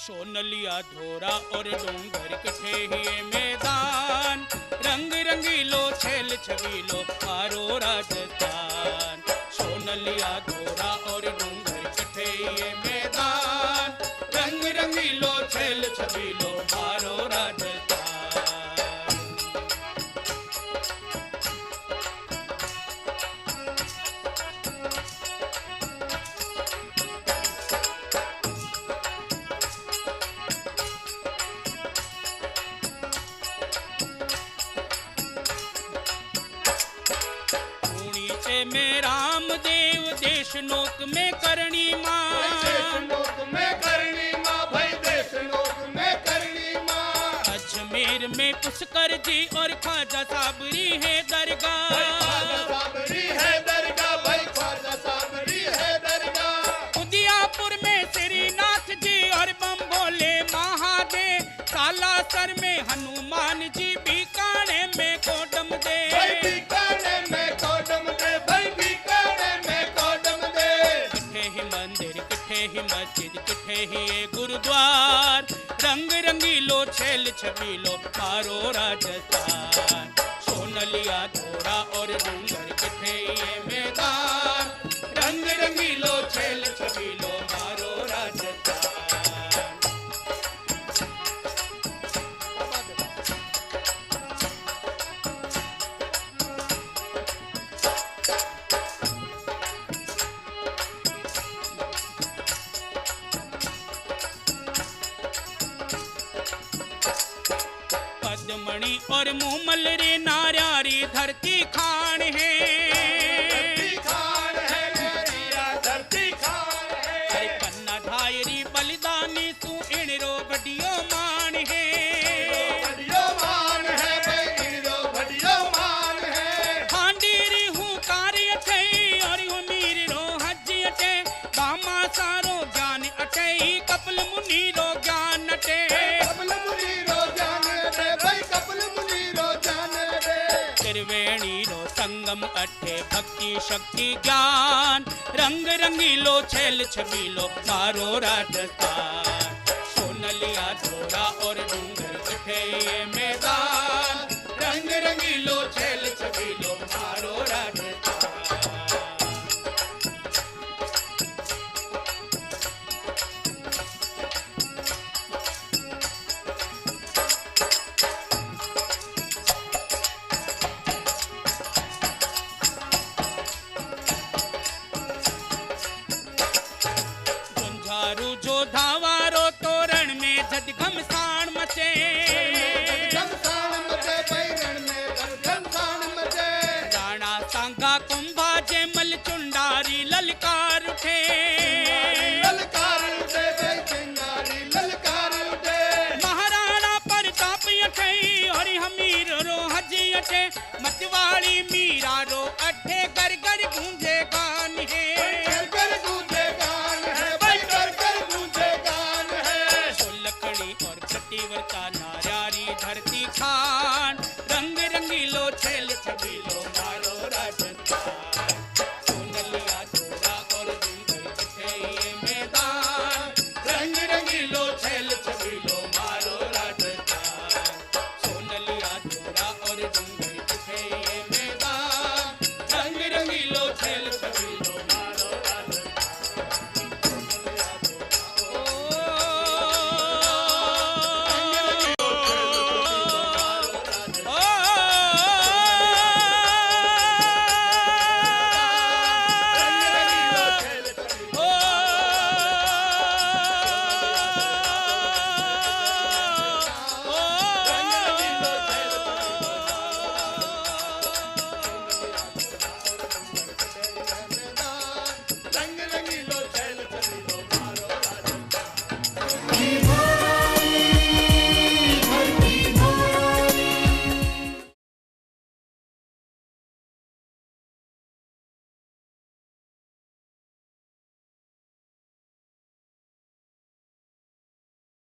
सोनलिया धोरा और डूंगर कठे ही मैदान, रंग रंगीलो छेल छबीलो मारो राजस्थान। सोनलिया धोरा और डूंगर कठे ही मैदान, रंग रंगीलो छेल छबीलो मारो राजस्थान। में रामदेव देश नोक में करणी माँ, देश नोक में करणी माँ, भाई देश नोक में करणी माँ। अजमेर में पुष्कर जी और ख्वाजा साबरी है दरगाह, ख्वाजा साबरी है दरगाह, भाई ख्वाजा साबरी है दरगाह। उदयपुर में श्रीनाथ जी और बम भोले महादेव, सालासर में हनुमान जी, बीकाने में कोडम दे, भाई बीकाने में कोडम दे, भाई बीकाने में कोडम दे। किथे ही मंदिर, किथे ही मस्जिद, किथे ही ये गुरुद्वार, रंग रंगीलो छेल छबीलो मारो राजस्थान। सोनलिया थोड़ा और डूंगर किथे ये मैदान, रंग रंगीलो छेल छबीलो मारो राजस्थान। पद्मणि और मूमल रे नार्यारी धरती खान है, धरती खान है। अरे पन्ना धायरी बलिदानी तू इणरो बडियो मान है, बडियो मान है भाई, इणरो बडियो मान है। हांडीरी हूँ कार्य अठे और हूँ मीर रो हज अठे, बामा सारो ज्ञान अठे कपल मुनि रो ज्ञान अठे। कपल मुनि रो जान रे भाई, कपल मुनि रो जान रे। त्रिवेणी रो संगम अठे भक्ति शक्ति ज्ञान, रंग रंगीलो छेल छबीलो मारो राजस्थान। सोनलिया थोड़ा और डूंगर कठे ये